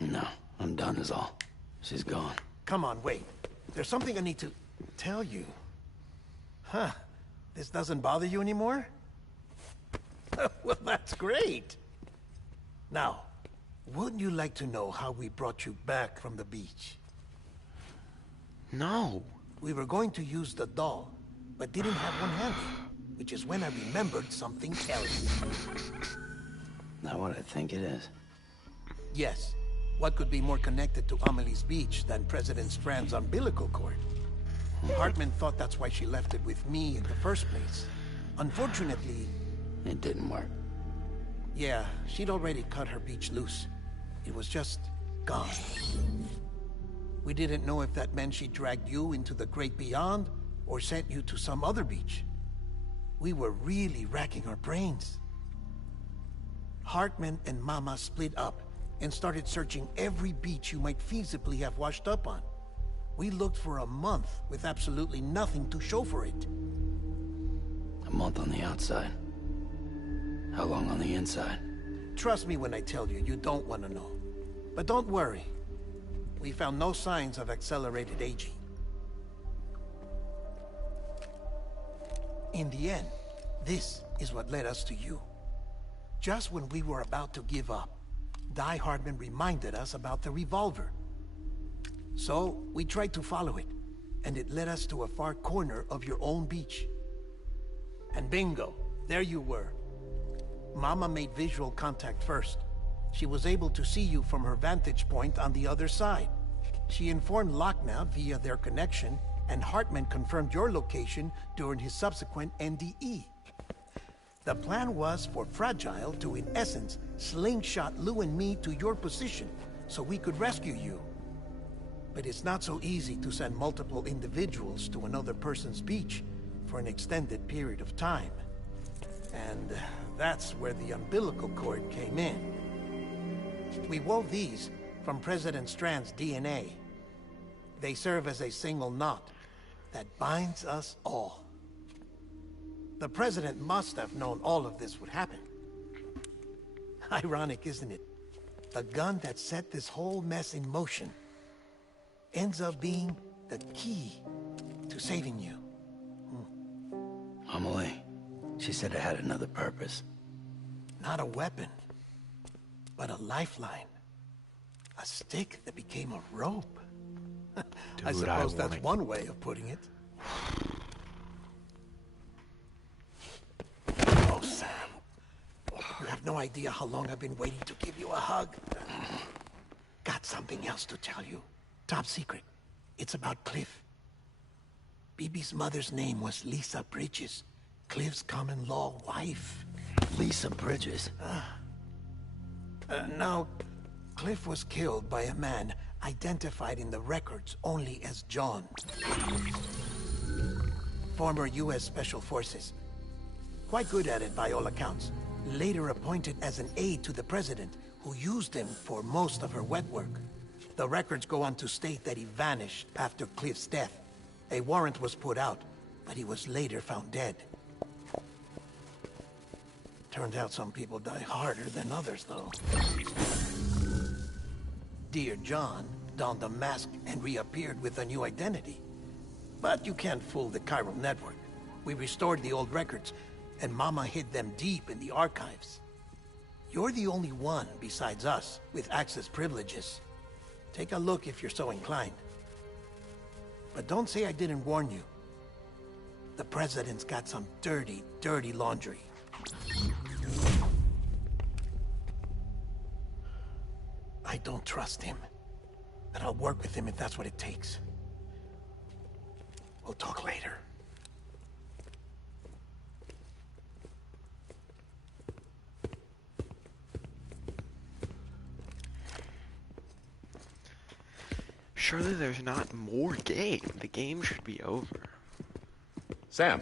No, I'm done is all. She's gone. Come on, wait. There's something I need to tell you. Huh. This doesn't bother you anymore? Well, that's great. Now, wouldn't you like to know how we brought you back from the beach? No. We were going to use the doll, but didn't have one handy, which is when I remembered something else. Not what I think it is. Yes. What could be more connected to Amelie's beach than President Strand's umbilical cord? Hartman thought that's why she left it with me in the first place. Unfortunately... It didn't work. Yeah, she'd already cut her beach loose. It was just gone. We didn't know if that meant she dragged you into the great beyond, or sent you to some other beach. We were really racking our brains. Hartman and Mama split up and started searching every beach you might feasibly have washed up on. We looked for a month with absolutely nothing to show for it. A month on the outside. How long on the inside? Trust me when I tell you, you don't want to know. But don't worry. We found no signs of accelerated aging. In the end, this is what led us to you. Just when we were about to give up, Die Hardman reminded us about the revolver. So, we tried to follow it, and it led us to a far corner of your own beach. And bingo, there you were. Mama made visual contact first. She was able to see you from her vantage point on the other side. She informed Lochna via their connection, and Hartman confirmed your location during his subsequent NDE. The plan was for Fragile to, in essence, slingshot Lou and me to your position, so we could rescue you. But it's not so easy to send multiple individuals to another person's beach for an extended period of time. And that's where the umbilical cord came in. We wove these from President Strand's DNA. They serve as a single knot that binds us all. The President must have known all of this would happen. Ironic, isn't it? The gun that set this whole mess in motion ends up being The key to saving you. Amelie, she said it had another purpose. Not a weapon, but a lifeline. A stick that became a rope. I Dude, suppose that's one way of putting it. Oh, Sam. You have no idea how long I've been waiting to give you a hug. Got something else to tell you. Top secret. It's about Cliff. Bibi's mother's name was Lisa Bridges. Cliff's common-law wife. Lisa Bridges? Now, Cliff was killed by a man identified in the records only as John. Former U.S. Special Forces. Quite good at it by all accounts. Later appointed as an aide to the president, who used him for most of her wet work. The records go on to state that he vanished after Cliff's death. A warrant was put out, but he was later found dead. Turns out some people die harder than others, though. Dear John donned a mask and reappeared with a new identity. But you can't fool the chiral network. We restored the old records, and Mama hid them deep in the archives. You're the only one, besides us, with access privileges. Take a look if you're so inclined. But don't say I didn't warn you. The president's got some dirty, dirty laundry. I don't trust him. But I'll work with him if that's what it takes. We'll talk later. Surely there's not more game. The game should be over. Sam.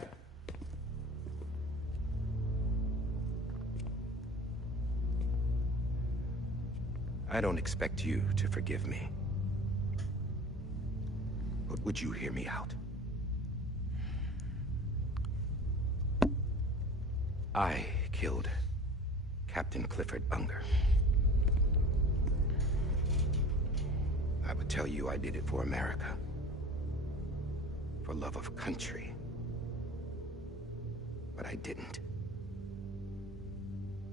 I don't expect you to forgive me. But would you hear me out? I killed Captain Clifford Unger. I would tell you I did it for America. For love of country. But I didn't.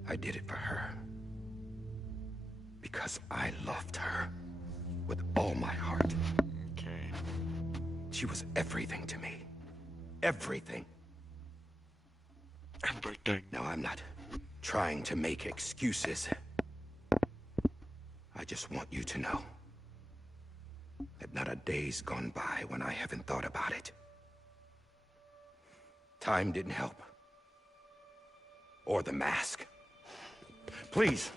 I did it for her. Because I loved her with all my heart. Okay. She was everything to me. Everything. Everything. Now, I'm not trying to make excuses. I just want you to know that not a day's gone by when I haven't thought about it. Time didn't help. Or the mask. Please,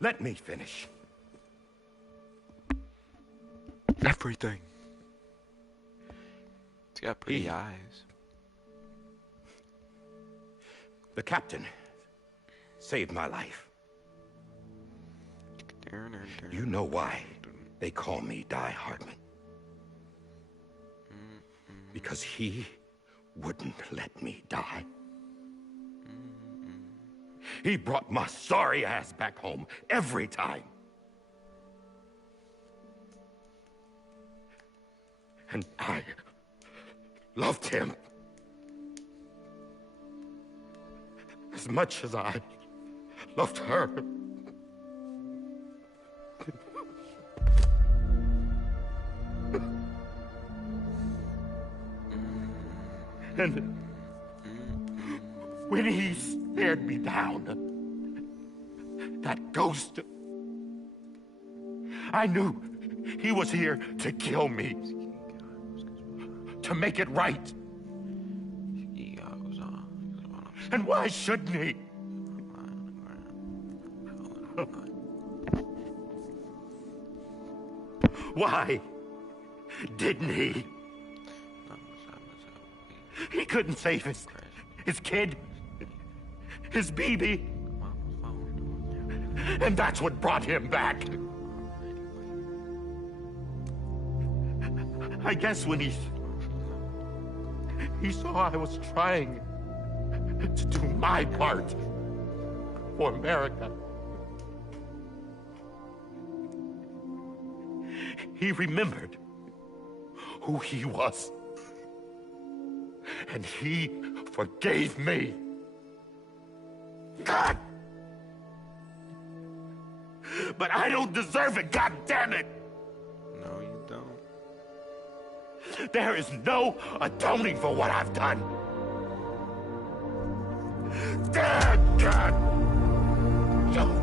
let me finish. Everything. It's got pretty eyes. The captain saved my life. You know why they call me Die Hardman. Because he wouldn't let me die. He brought my sorry ass back home every time. And I loved him as much as I loved her. And when he stared me down, that ghost, I knew he was here to kill me, to make it right. And why shouldn't he? Why didn't he? He couldn't save his kid, his baby. And that's what brought him back. I guess when he saw I was trying to do my part for America, he remembered who he was. And he forgave me. God! But I don't deserve it, God damn it! No, you don't. There is no atoning for what I've done. God! No.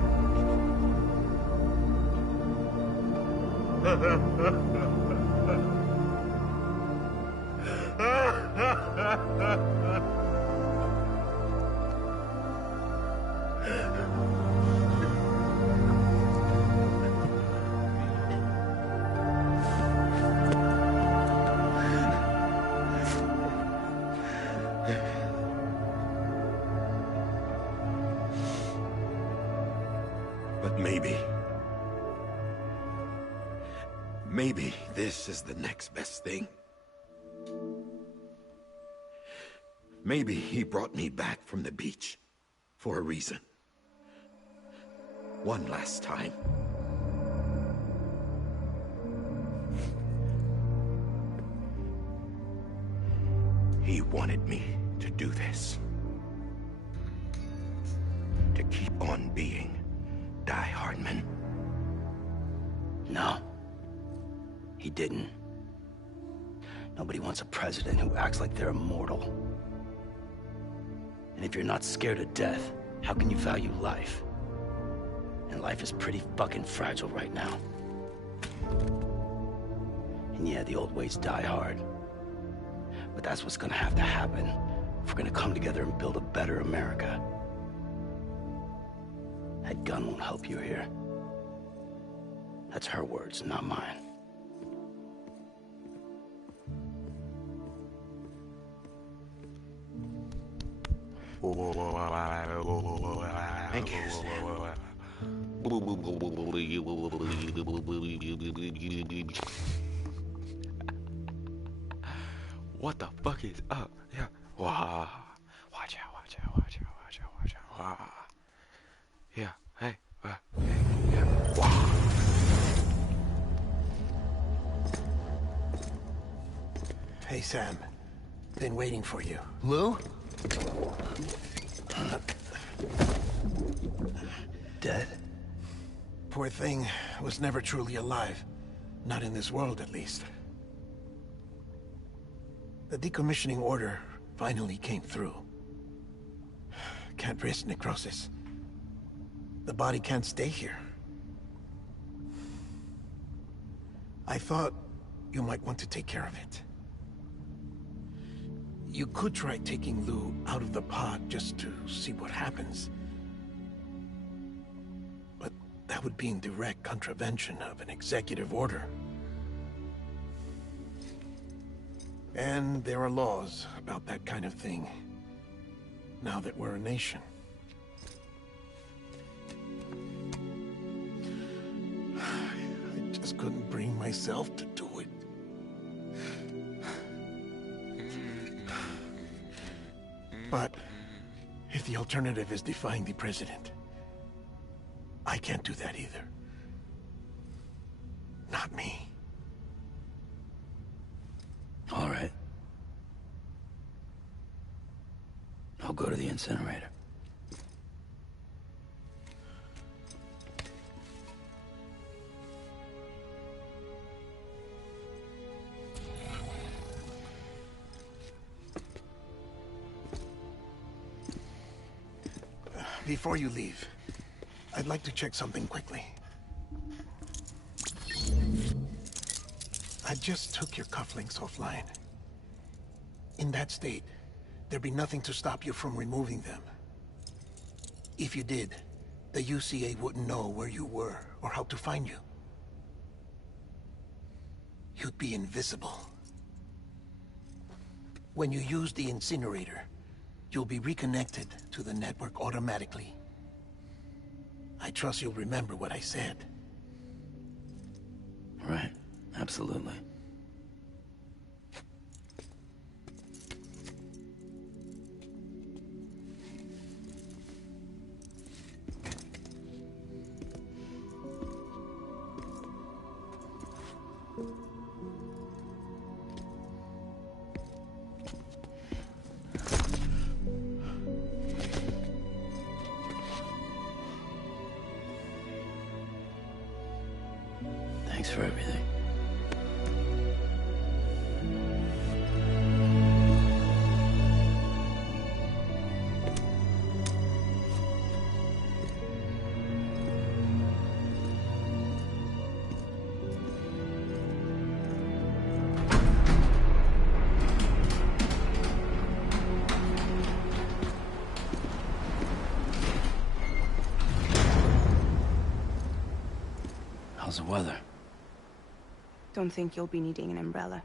But maybe this is the next best thing. Maybe he brought me back from the beach for a reason. One last time. He wanted me to do this. To keep on being Die Hardman. No. He didn't. Nobody wants a president who acts like they're immortal. And if you're not scared of death, how can you value life? And life is pretty fucking fragile right now. And yeah, the old ways die hard. But that's what's gonna have to happen if we're gonna come together and build a better America. That gun won't help you here. That's her words, not mine. Thank you, What the fuck is up? Yeah. Wow. Watch out, watch out, watch out, watch out, watch out. Wow. Yeah. Hey. Hey. Yeah. Wow. Hey, Sam. Been waiting for you. Lou? Dead? Poor thing was never truly alive. Not in this world, at least. The decommissioning order finally came through. Can't risk necrosis. The body can't stay here. I thought you might want to take care of it. You could try taking Lou out of the pod just to see what happens. But that would be in direct contravention of an executive order. And there are laws about that kind of thing, now that we're a nation. I just couldn't bring myself to do it. But if the alternative is defying the president, I can't do that either. Not me. All right. I'll go to the incinerator. Before you leave, I'd like to check something quickly. I just took your cufflinks offline. In that state, there'd be nothing to stop you from removing them. If you did, the UCA wouldn't know where you were or how to find you. You'd be invisible. When you use the incinerator, you'll be reconnected to the network automatically. I trust you'll remember what I said. Right. Absolutely. Thanks for everything. How's the weather? Don't think you'll be needing an umbrella.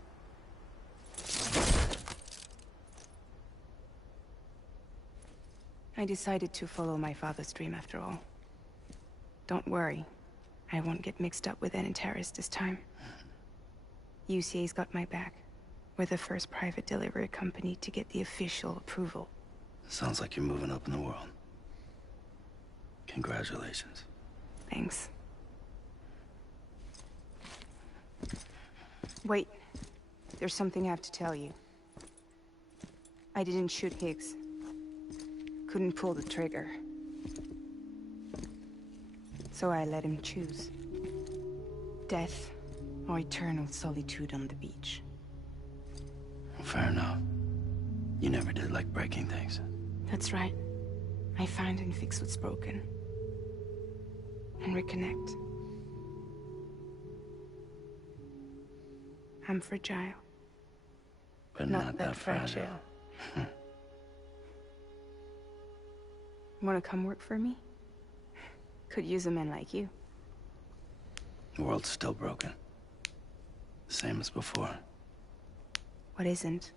I decided to follow my father's dream after all. Don't worry. I won't get mixed up with any terrorists this time. UCA's got my back. We're the first private delivery company to get the official approval. Sounds like you're moving up in the world. Congratulations. Thanks. Wait. There's something I have to tell you. I didn't shoot Higgs. Couldn't pull the trigger. So I let him choose. Death or eternal solitude on the beach. Fair enough. You never did like breaking things. That's right. I find and fix what's broken. And reconnect. I'm fragile. But not that fragile. Wanna come work for me? Could use a man like you. The world's still broken. Same as before. What isn't?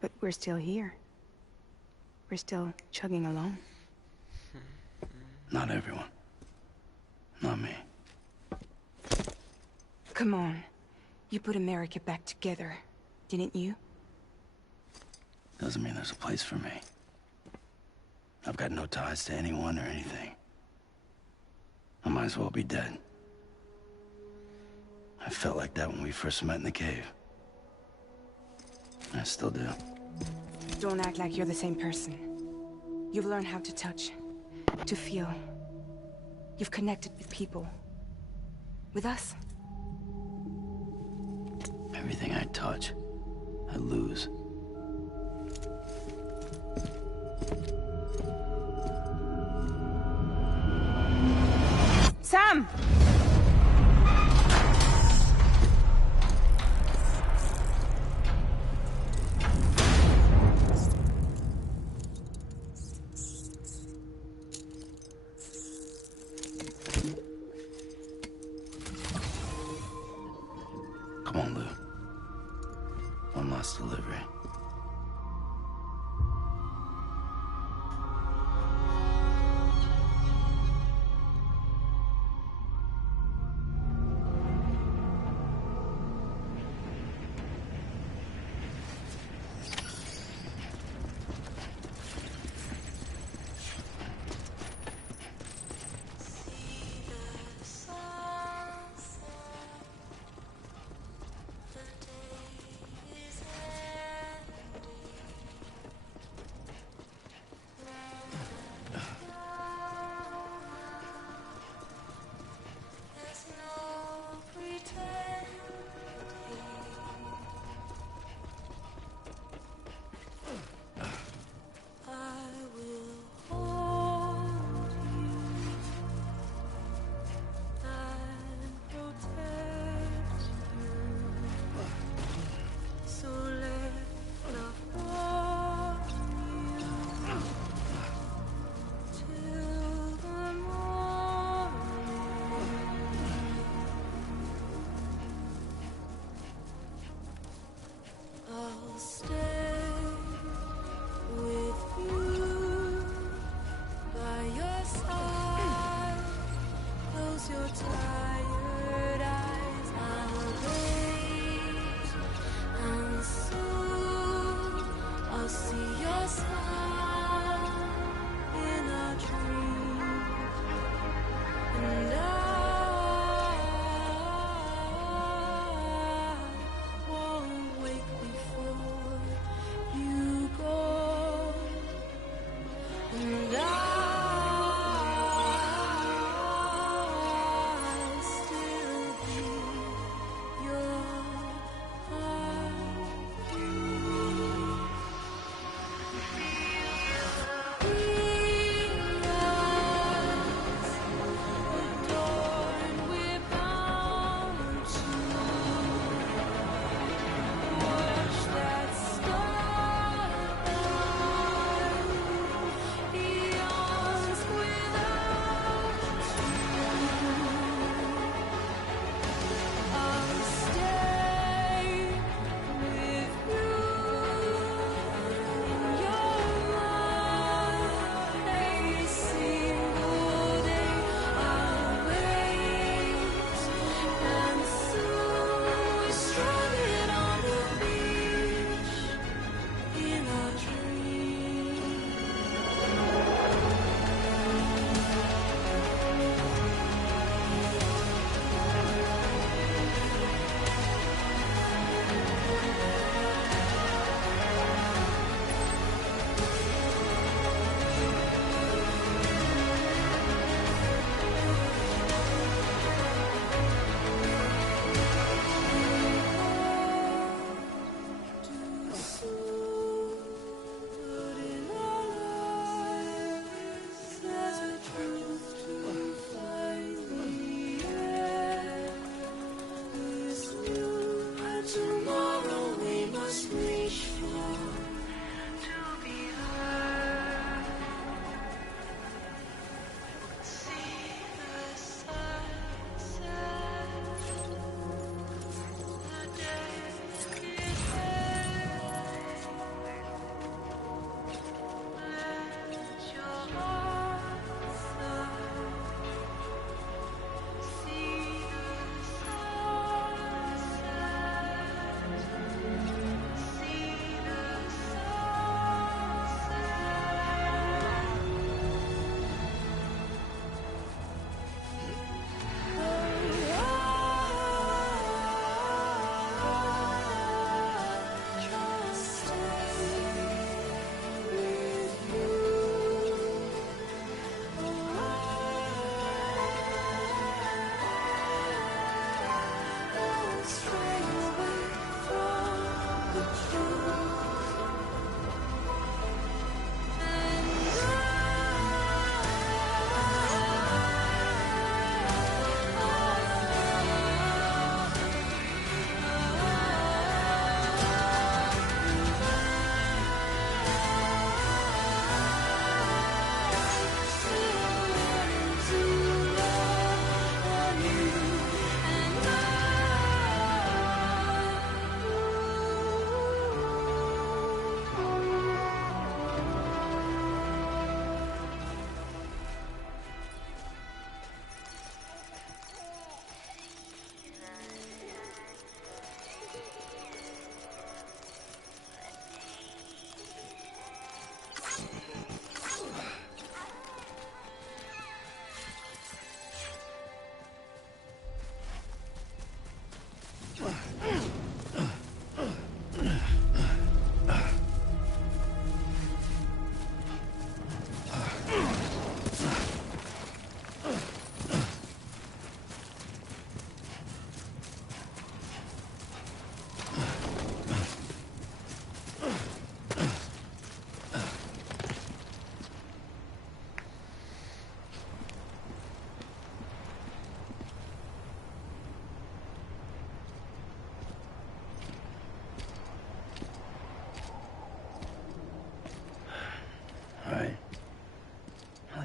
But we're still here. We're still chugging along. Not everyone. Not me. Come on. You put America back together, didn't you? Doesn't mean there's a place for me. I've got no ties to anyone or anything. I might as well be dead. I felt like that when we first met in the cave. I still do. Don't act like you're the same person. You've learned how to touch, to feel. You've connected with people. With us. Everything I touch, I lose. Sam! Come on, Lou. One last delivery.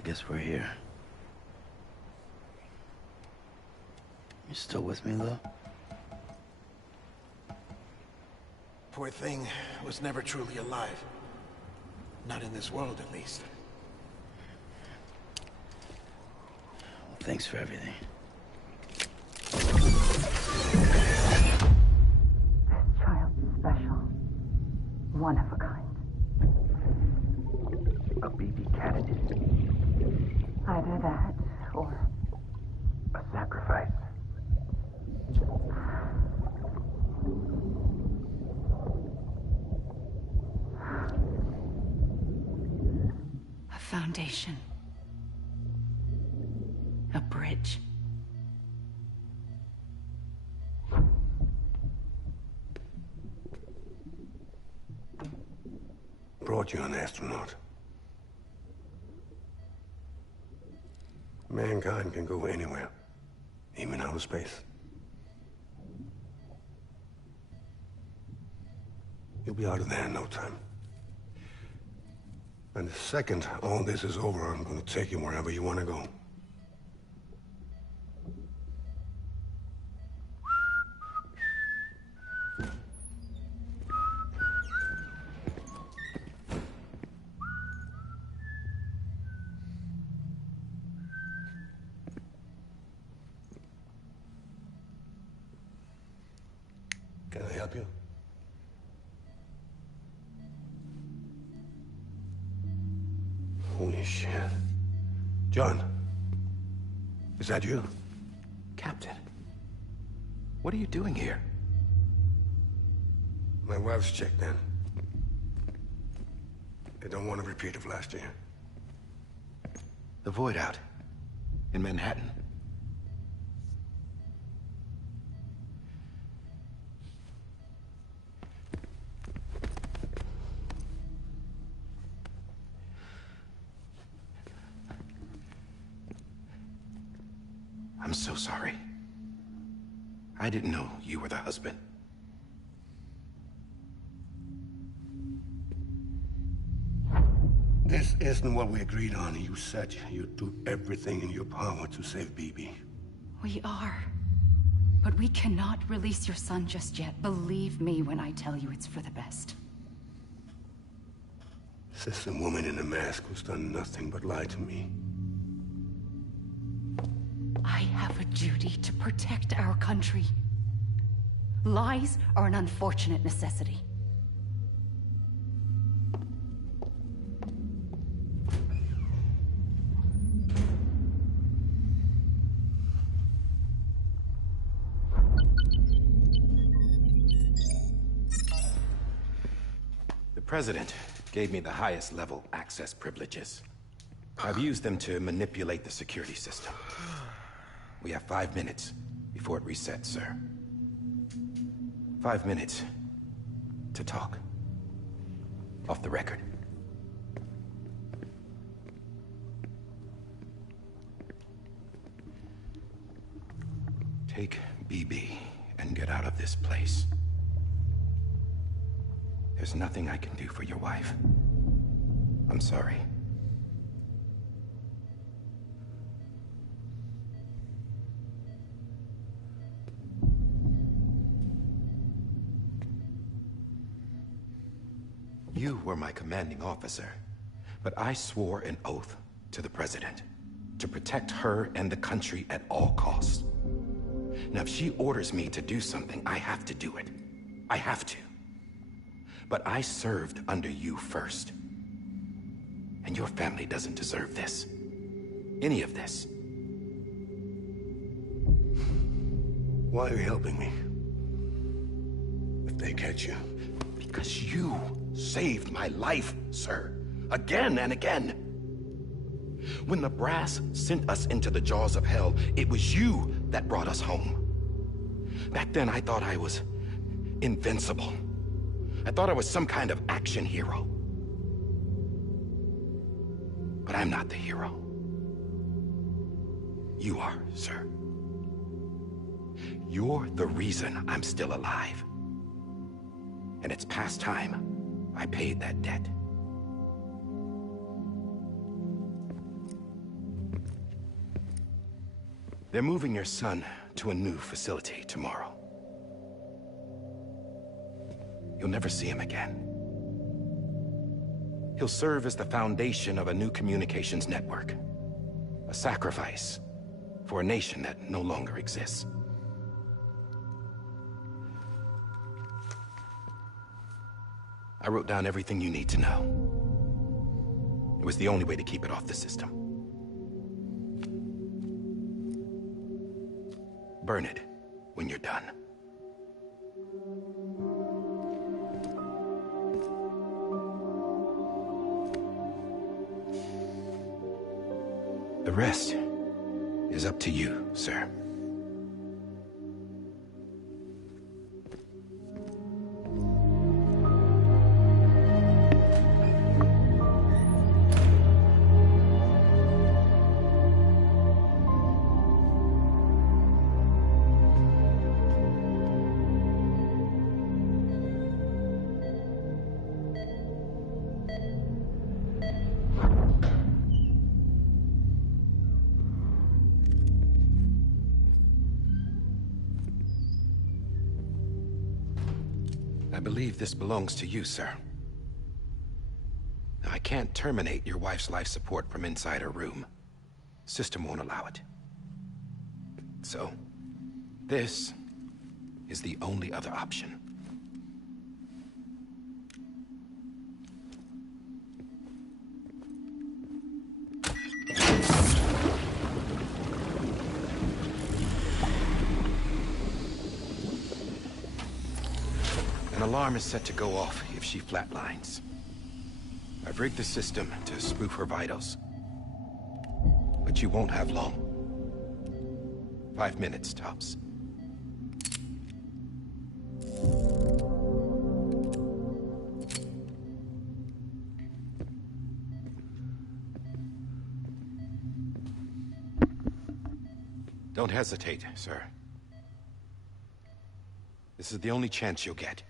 Guess we're here. You still with me, though? Poor thing was never truly alive. Not in this world, at least. Well, thanks for everything. Child's special. One of a kind. A baby candidate. Either that, or a sacrifice. A foundation. A bridge. Brought you an astronaut. Mankind can go anywhere, even outer space. You'll be out of there in no time. And the second all this is over, I'm gonna take you wherever you want to go. Can I help you? Holy shit. John, is that you? Captain, what are you doing here? My wife's checked in. They don't want a repeat of last year. The Void out in Manhattan. I'm so sorry. I didn't know you were the husband. This isn't what we agreed on. You said you'd do everything in your power to save Bibi. We are. But we cannot release your son just yet. Believe me when I tell you it's for the best. This woman in a mask who's done nothing but lie to me. I have a duty to protect our country. Lies are an unfortunate necessity. The President gave me the highest level access privileges. I've used them to manipulate the security system. We have 5 minutes before it resets, sir. 5 minutes to talk. Off the record. Take BB and get out of this place. There's nothing I can do for your wife. I'm sorry. You were my commanding officer, but I swore an oath to the President to protect her and the country at all costs. Now, if she orders me to do something, I have to do it. I have to. But I served under you first. And your family doesn't deserve this. Any of this. Why are you helping me? If they catch you. Because you saved my life, sir. Again and again. When the brass sent us into the jaws of hell, it was you that brought us home. Back then, I thought I was invincible. I thought I was some kind of action hero. But I'm not the hero. You are, sir. You're the reason I'm still alive. And it's past time I paid that debt. They're moving your son to a new facility tomorrow. You'll never see him again. He'll serve as the foundation of a new communications network. A sacrifice for a nation that no longer exists. I wrote down everything you need to know. It was the only way to keep it off the system. Burn it when you're done. The rest is up to you, sir. I believe this belongs to you, sir. Now, I can't terminate your wife's life support from inside her room. System won't allow it. So, this is the only other option. An alarm is set to go off if she flatlines. I've rigged the system to spoof her vitals. But you won't have long. 5 minutes, tops. Don't hesitate, sir. This is the only chance you'll get.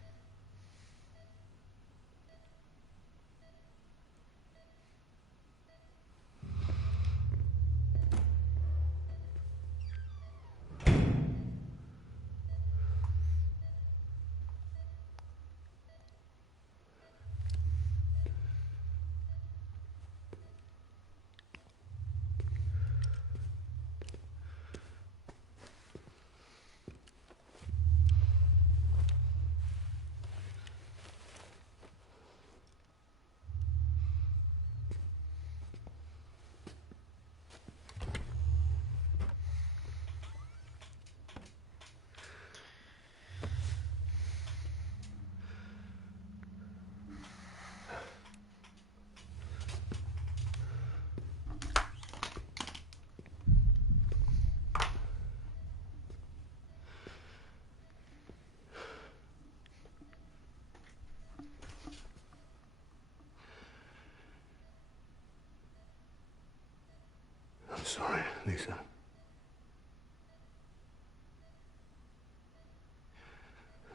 Lisa.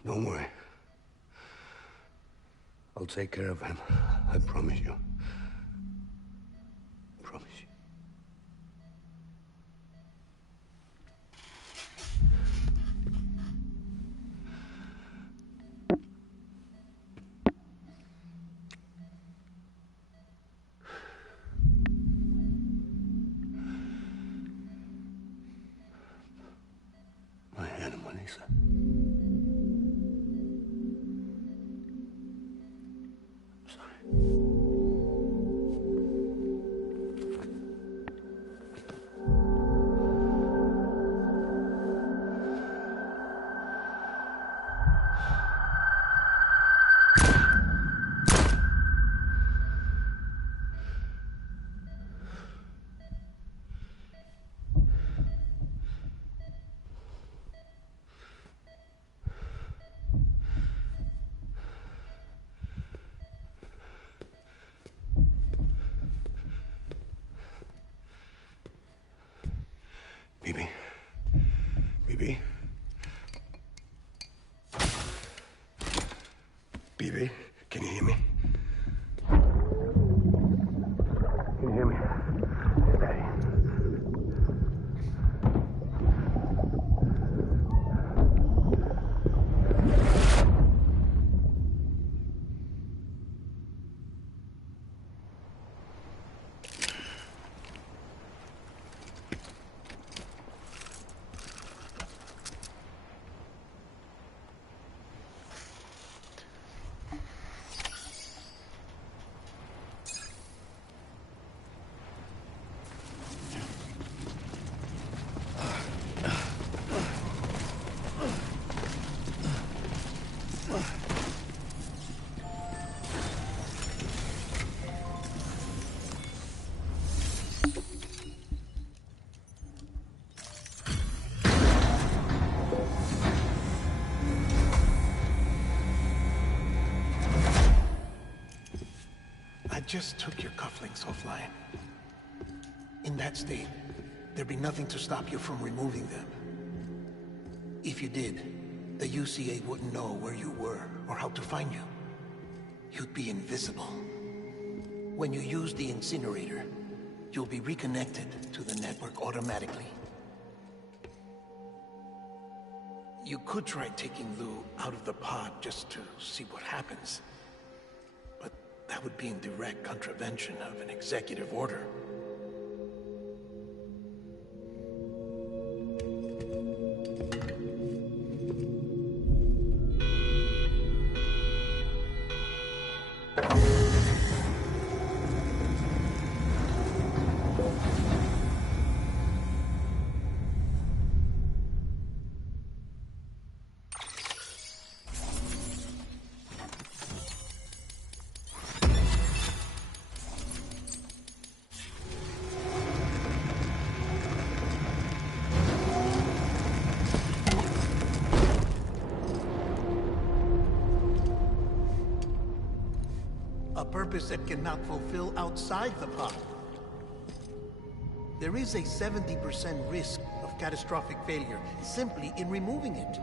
Don't worry. I'll take care of him. I promise you. Promise you. My animal, Lisa. Bibi. Bibi. Bibi, can you hear me? Can you hear me? Daddy. I just took your cufflinks offline. In that state, there'd be nothing to stop you from removing them. If you did, the UCA wouldn't know where you were or how to find you. You'd be invisible. When you use the incinerator, you'll be reconnected to the network automatically. You could try taking Lou out of the pod just to see what happens. But that would be in direct contravention of an executive order. A purpose that cannot fulfill outside the pod. There is a 70% risk of catastrophic failure simply in removing it.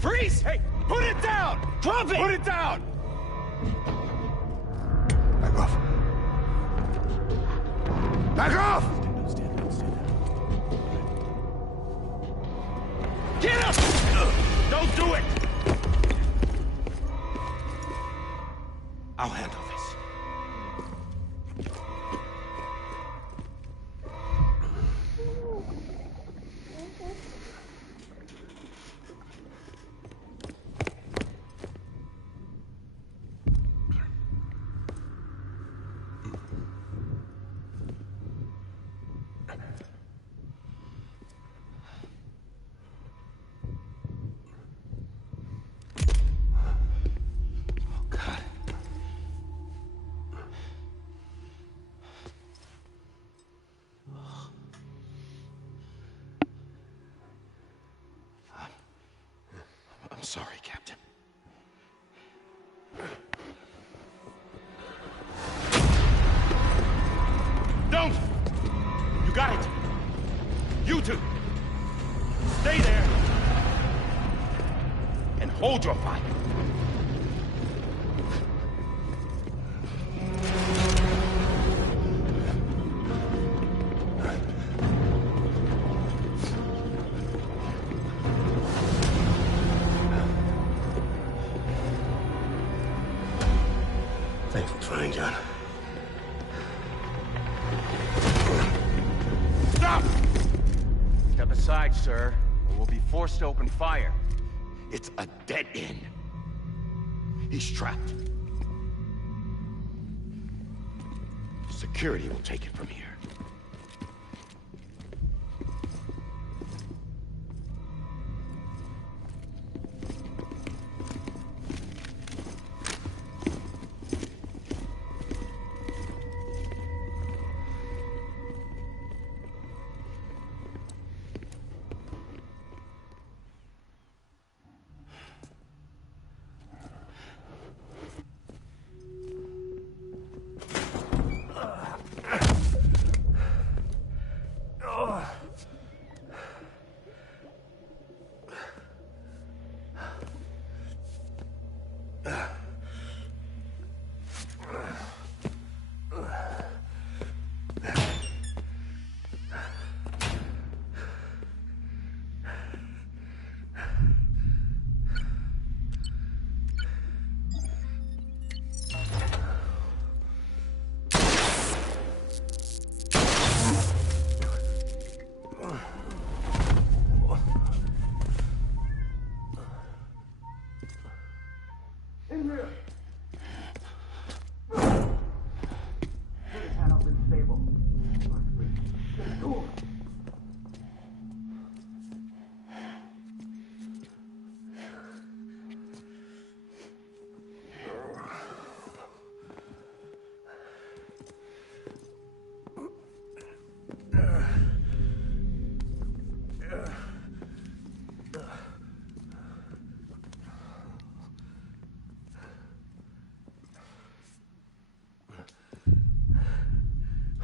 Freeze! Hey, put it down! Drop it! Put it down! Back off. Back off! Get up! Don't do it! I'll handle this. I'm sorry, Captain. Don't! You got it! You two! Stay there! And hold your fire! Thanks for trying, John. Stop! Step aside, sir, or we'll be forced to open fire. It's a dead end. He's trapped. Security will take it from here.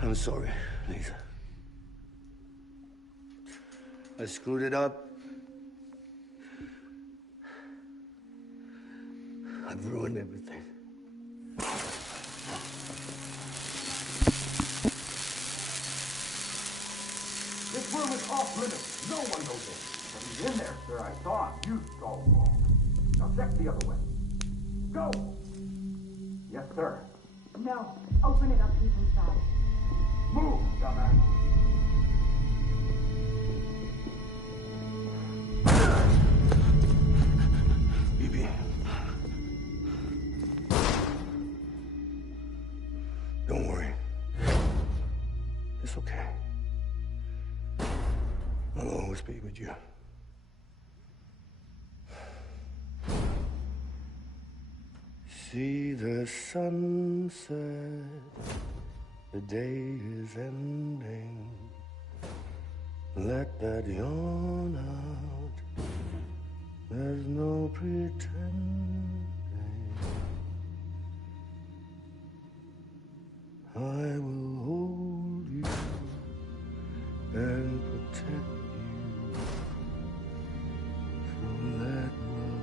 I'm sorry, Lisa. I screwed it up. I've ruined everything. This room is off limits. No one knows it. But he's in there, sir. I saw him. You all wrong. Now check the other way. Go! Yes, sir. No. Open it up. He's inside. Move, dumbass. Bibi. Don't worry. It's okay. I'll always be with you. See the sunset, the day is ending. Let that yawn out, there's no pretending. I will hold you and protect you from that love.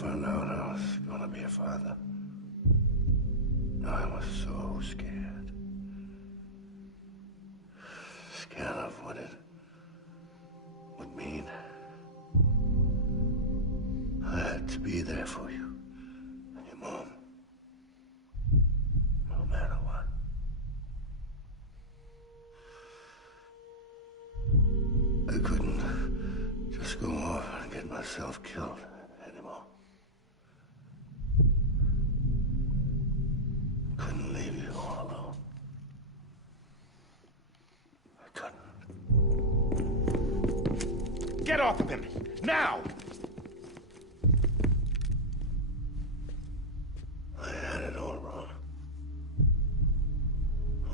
found out I was gonna be a father, I was so scared. Scared of what it would mean. I had to be there for you and your mom. No matter what. I couldn't just go off and get myself killed anymore. Couldn't leave you all alone. I couldn't. Get off of him! Now! I had it all wrong.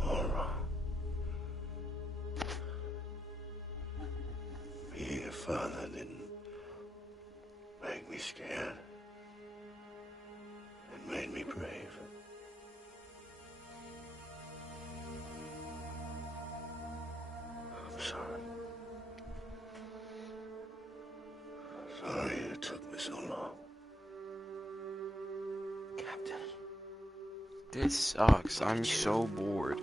All wrong. Being a father didn't make me scared. It made me brave. I'm sorry. Sorry it took me so long. Captain. This sucks. I'm so bored.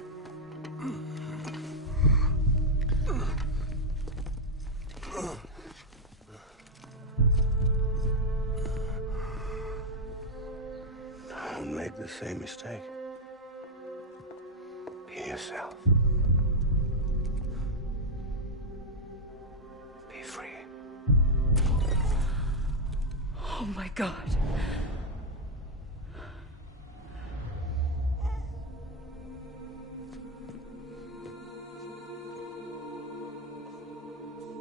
Don't make the same mistake. Be yourself. Be free. Oh my God.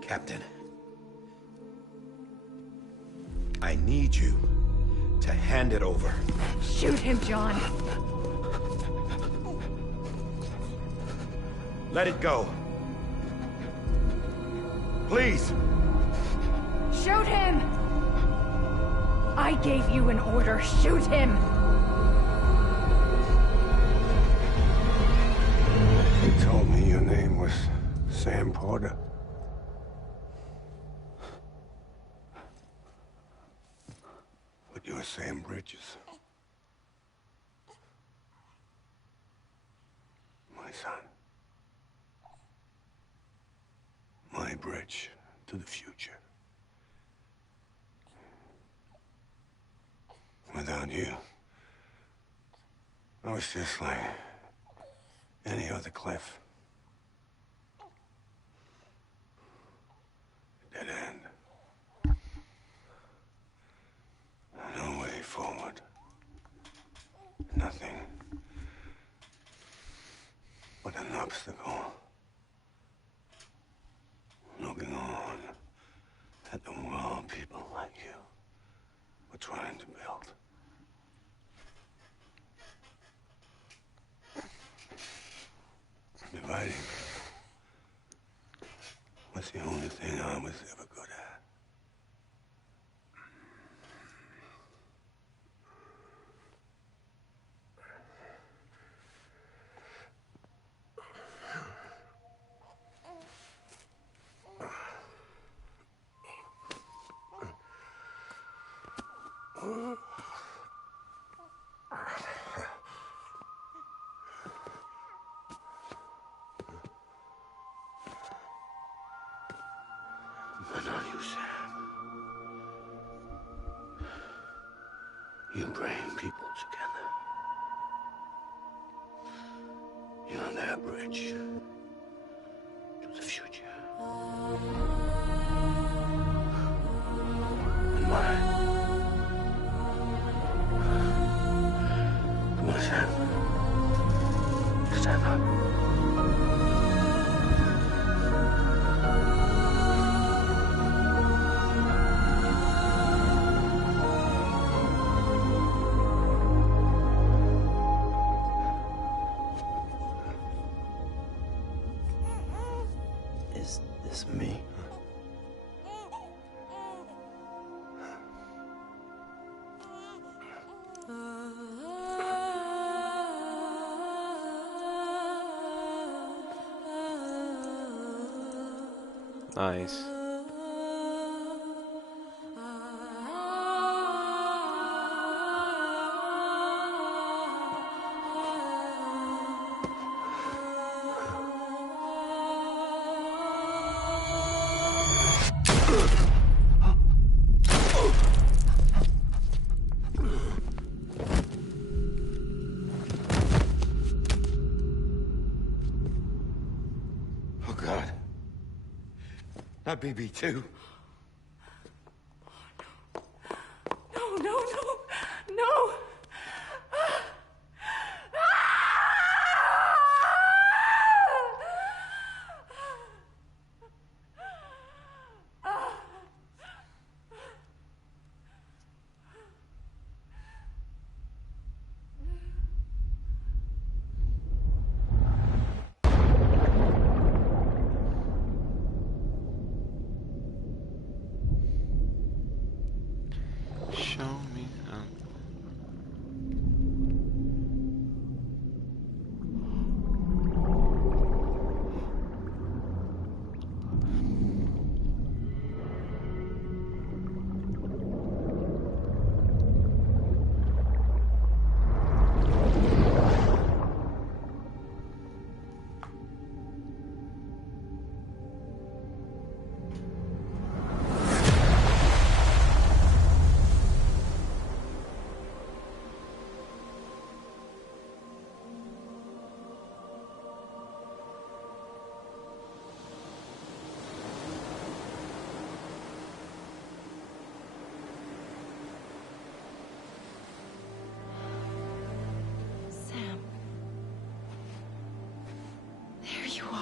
Captain, I need you to hand it over. Shoot him, John. Let it go. Please. Shoot him! I gave you an order. Shoot him! You told me your name was Sam Porter. But you're Sam Bridges. My son. My bridge to the future. Without you, I was just like any other Cliff. Dead end. No way forward. Nothing but an obstacle. Looking on at the world people like you were trying to build. Dividing was the only thing I was ever good at. But not you, Sam. You bring people together. You're their bridge to the future. And mine. Come on, Sam. Stand up. Is this me? Nice. Happy me too. No, no, no, no! Show me. Sam. There you are.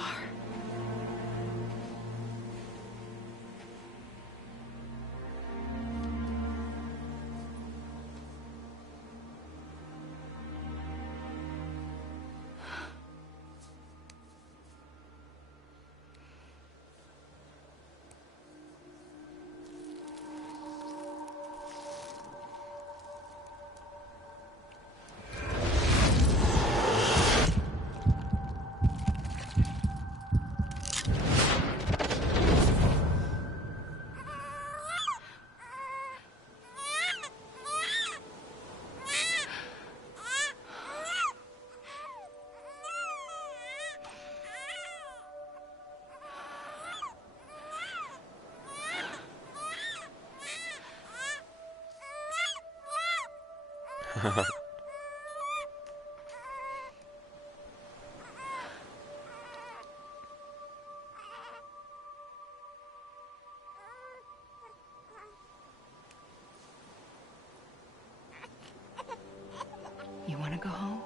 You want to go home?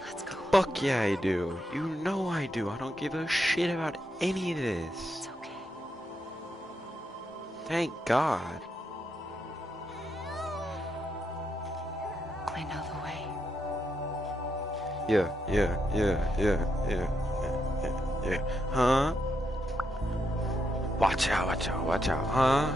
Let's go. Fuck yeah, I do. You know I do. I don't give a shit about any of this. It's okay. Thank God. I know the way. Yeah. Huh? Watch out, huh?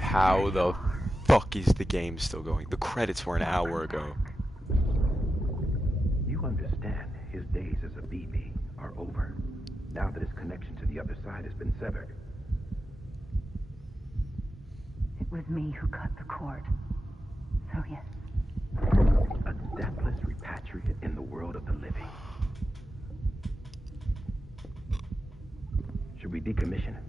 How the fuck is the game still going? The credits were an hour ago. You understand his days as a BB are over, now that his connection to the other side has been severed. It was me who cut the cord. So yes. A deathless repatriate in the world of the living. Should we decommission it?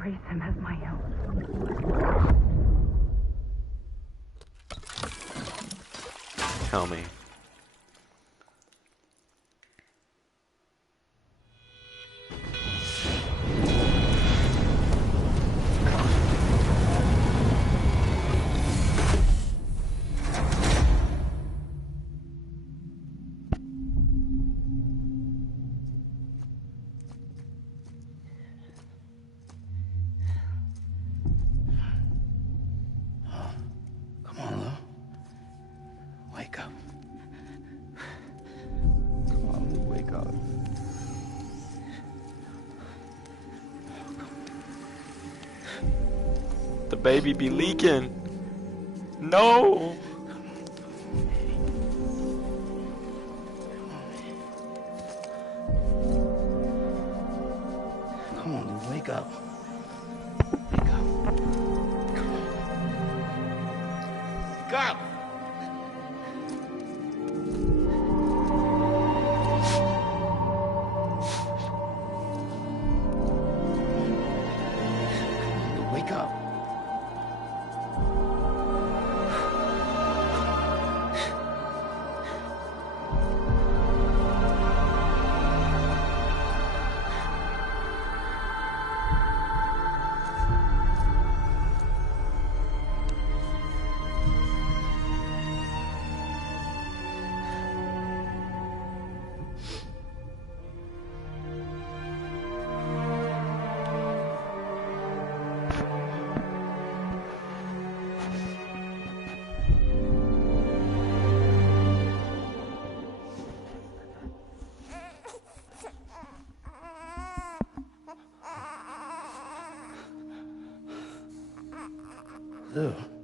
raise him as my own. Tell me. Come on, Lou. Wake up. Come on, Lou, wake up. The baby be leaking. No. Come on, Lou, wake up. Go! Wake up. Lou.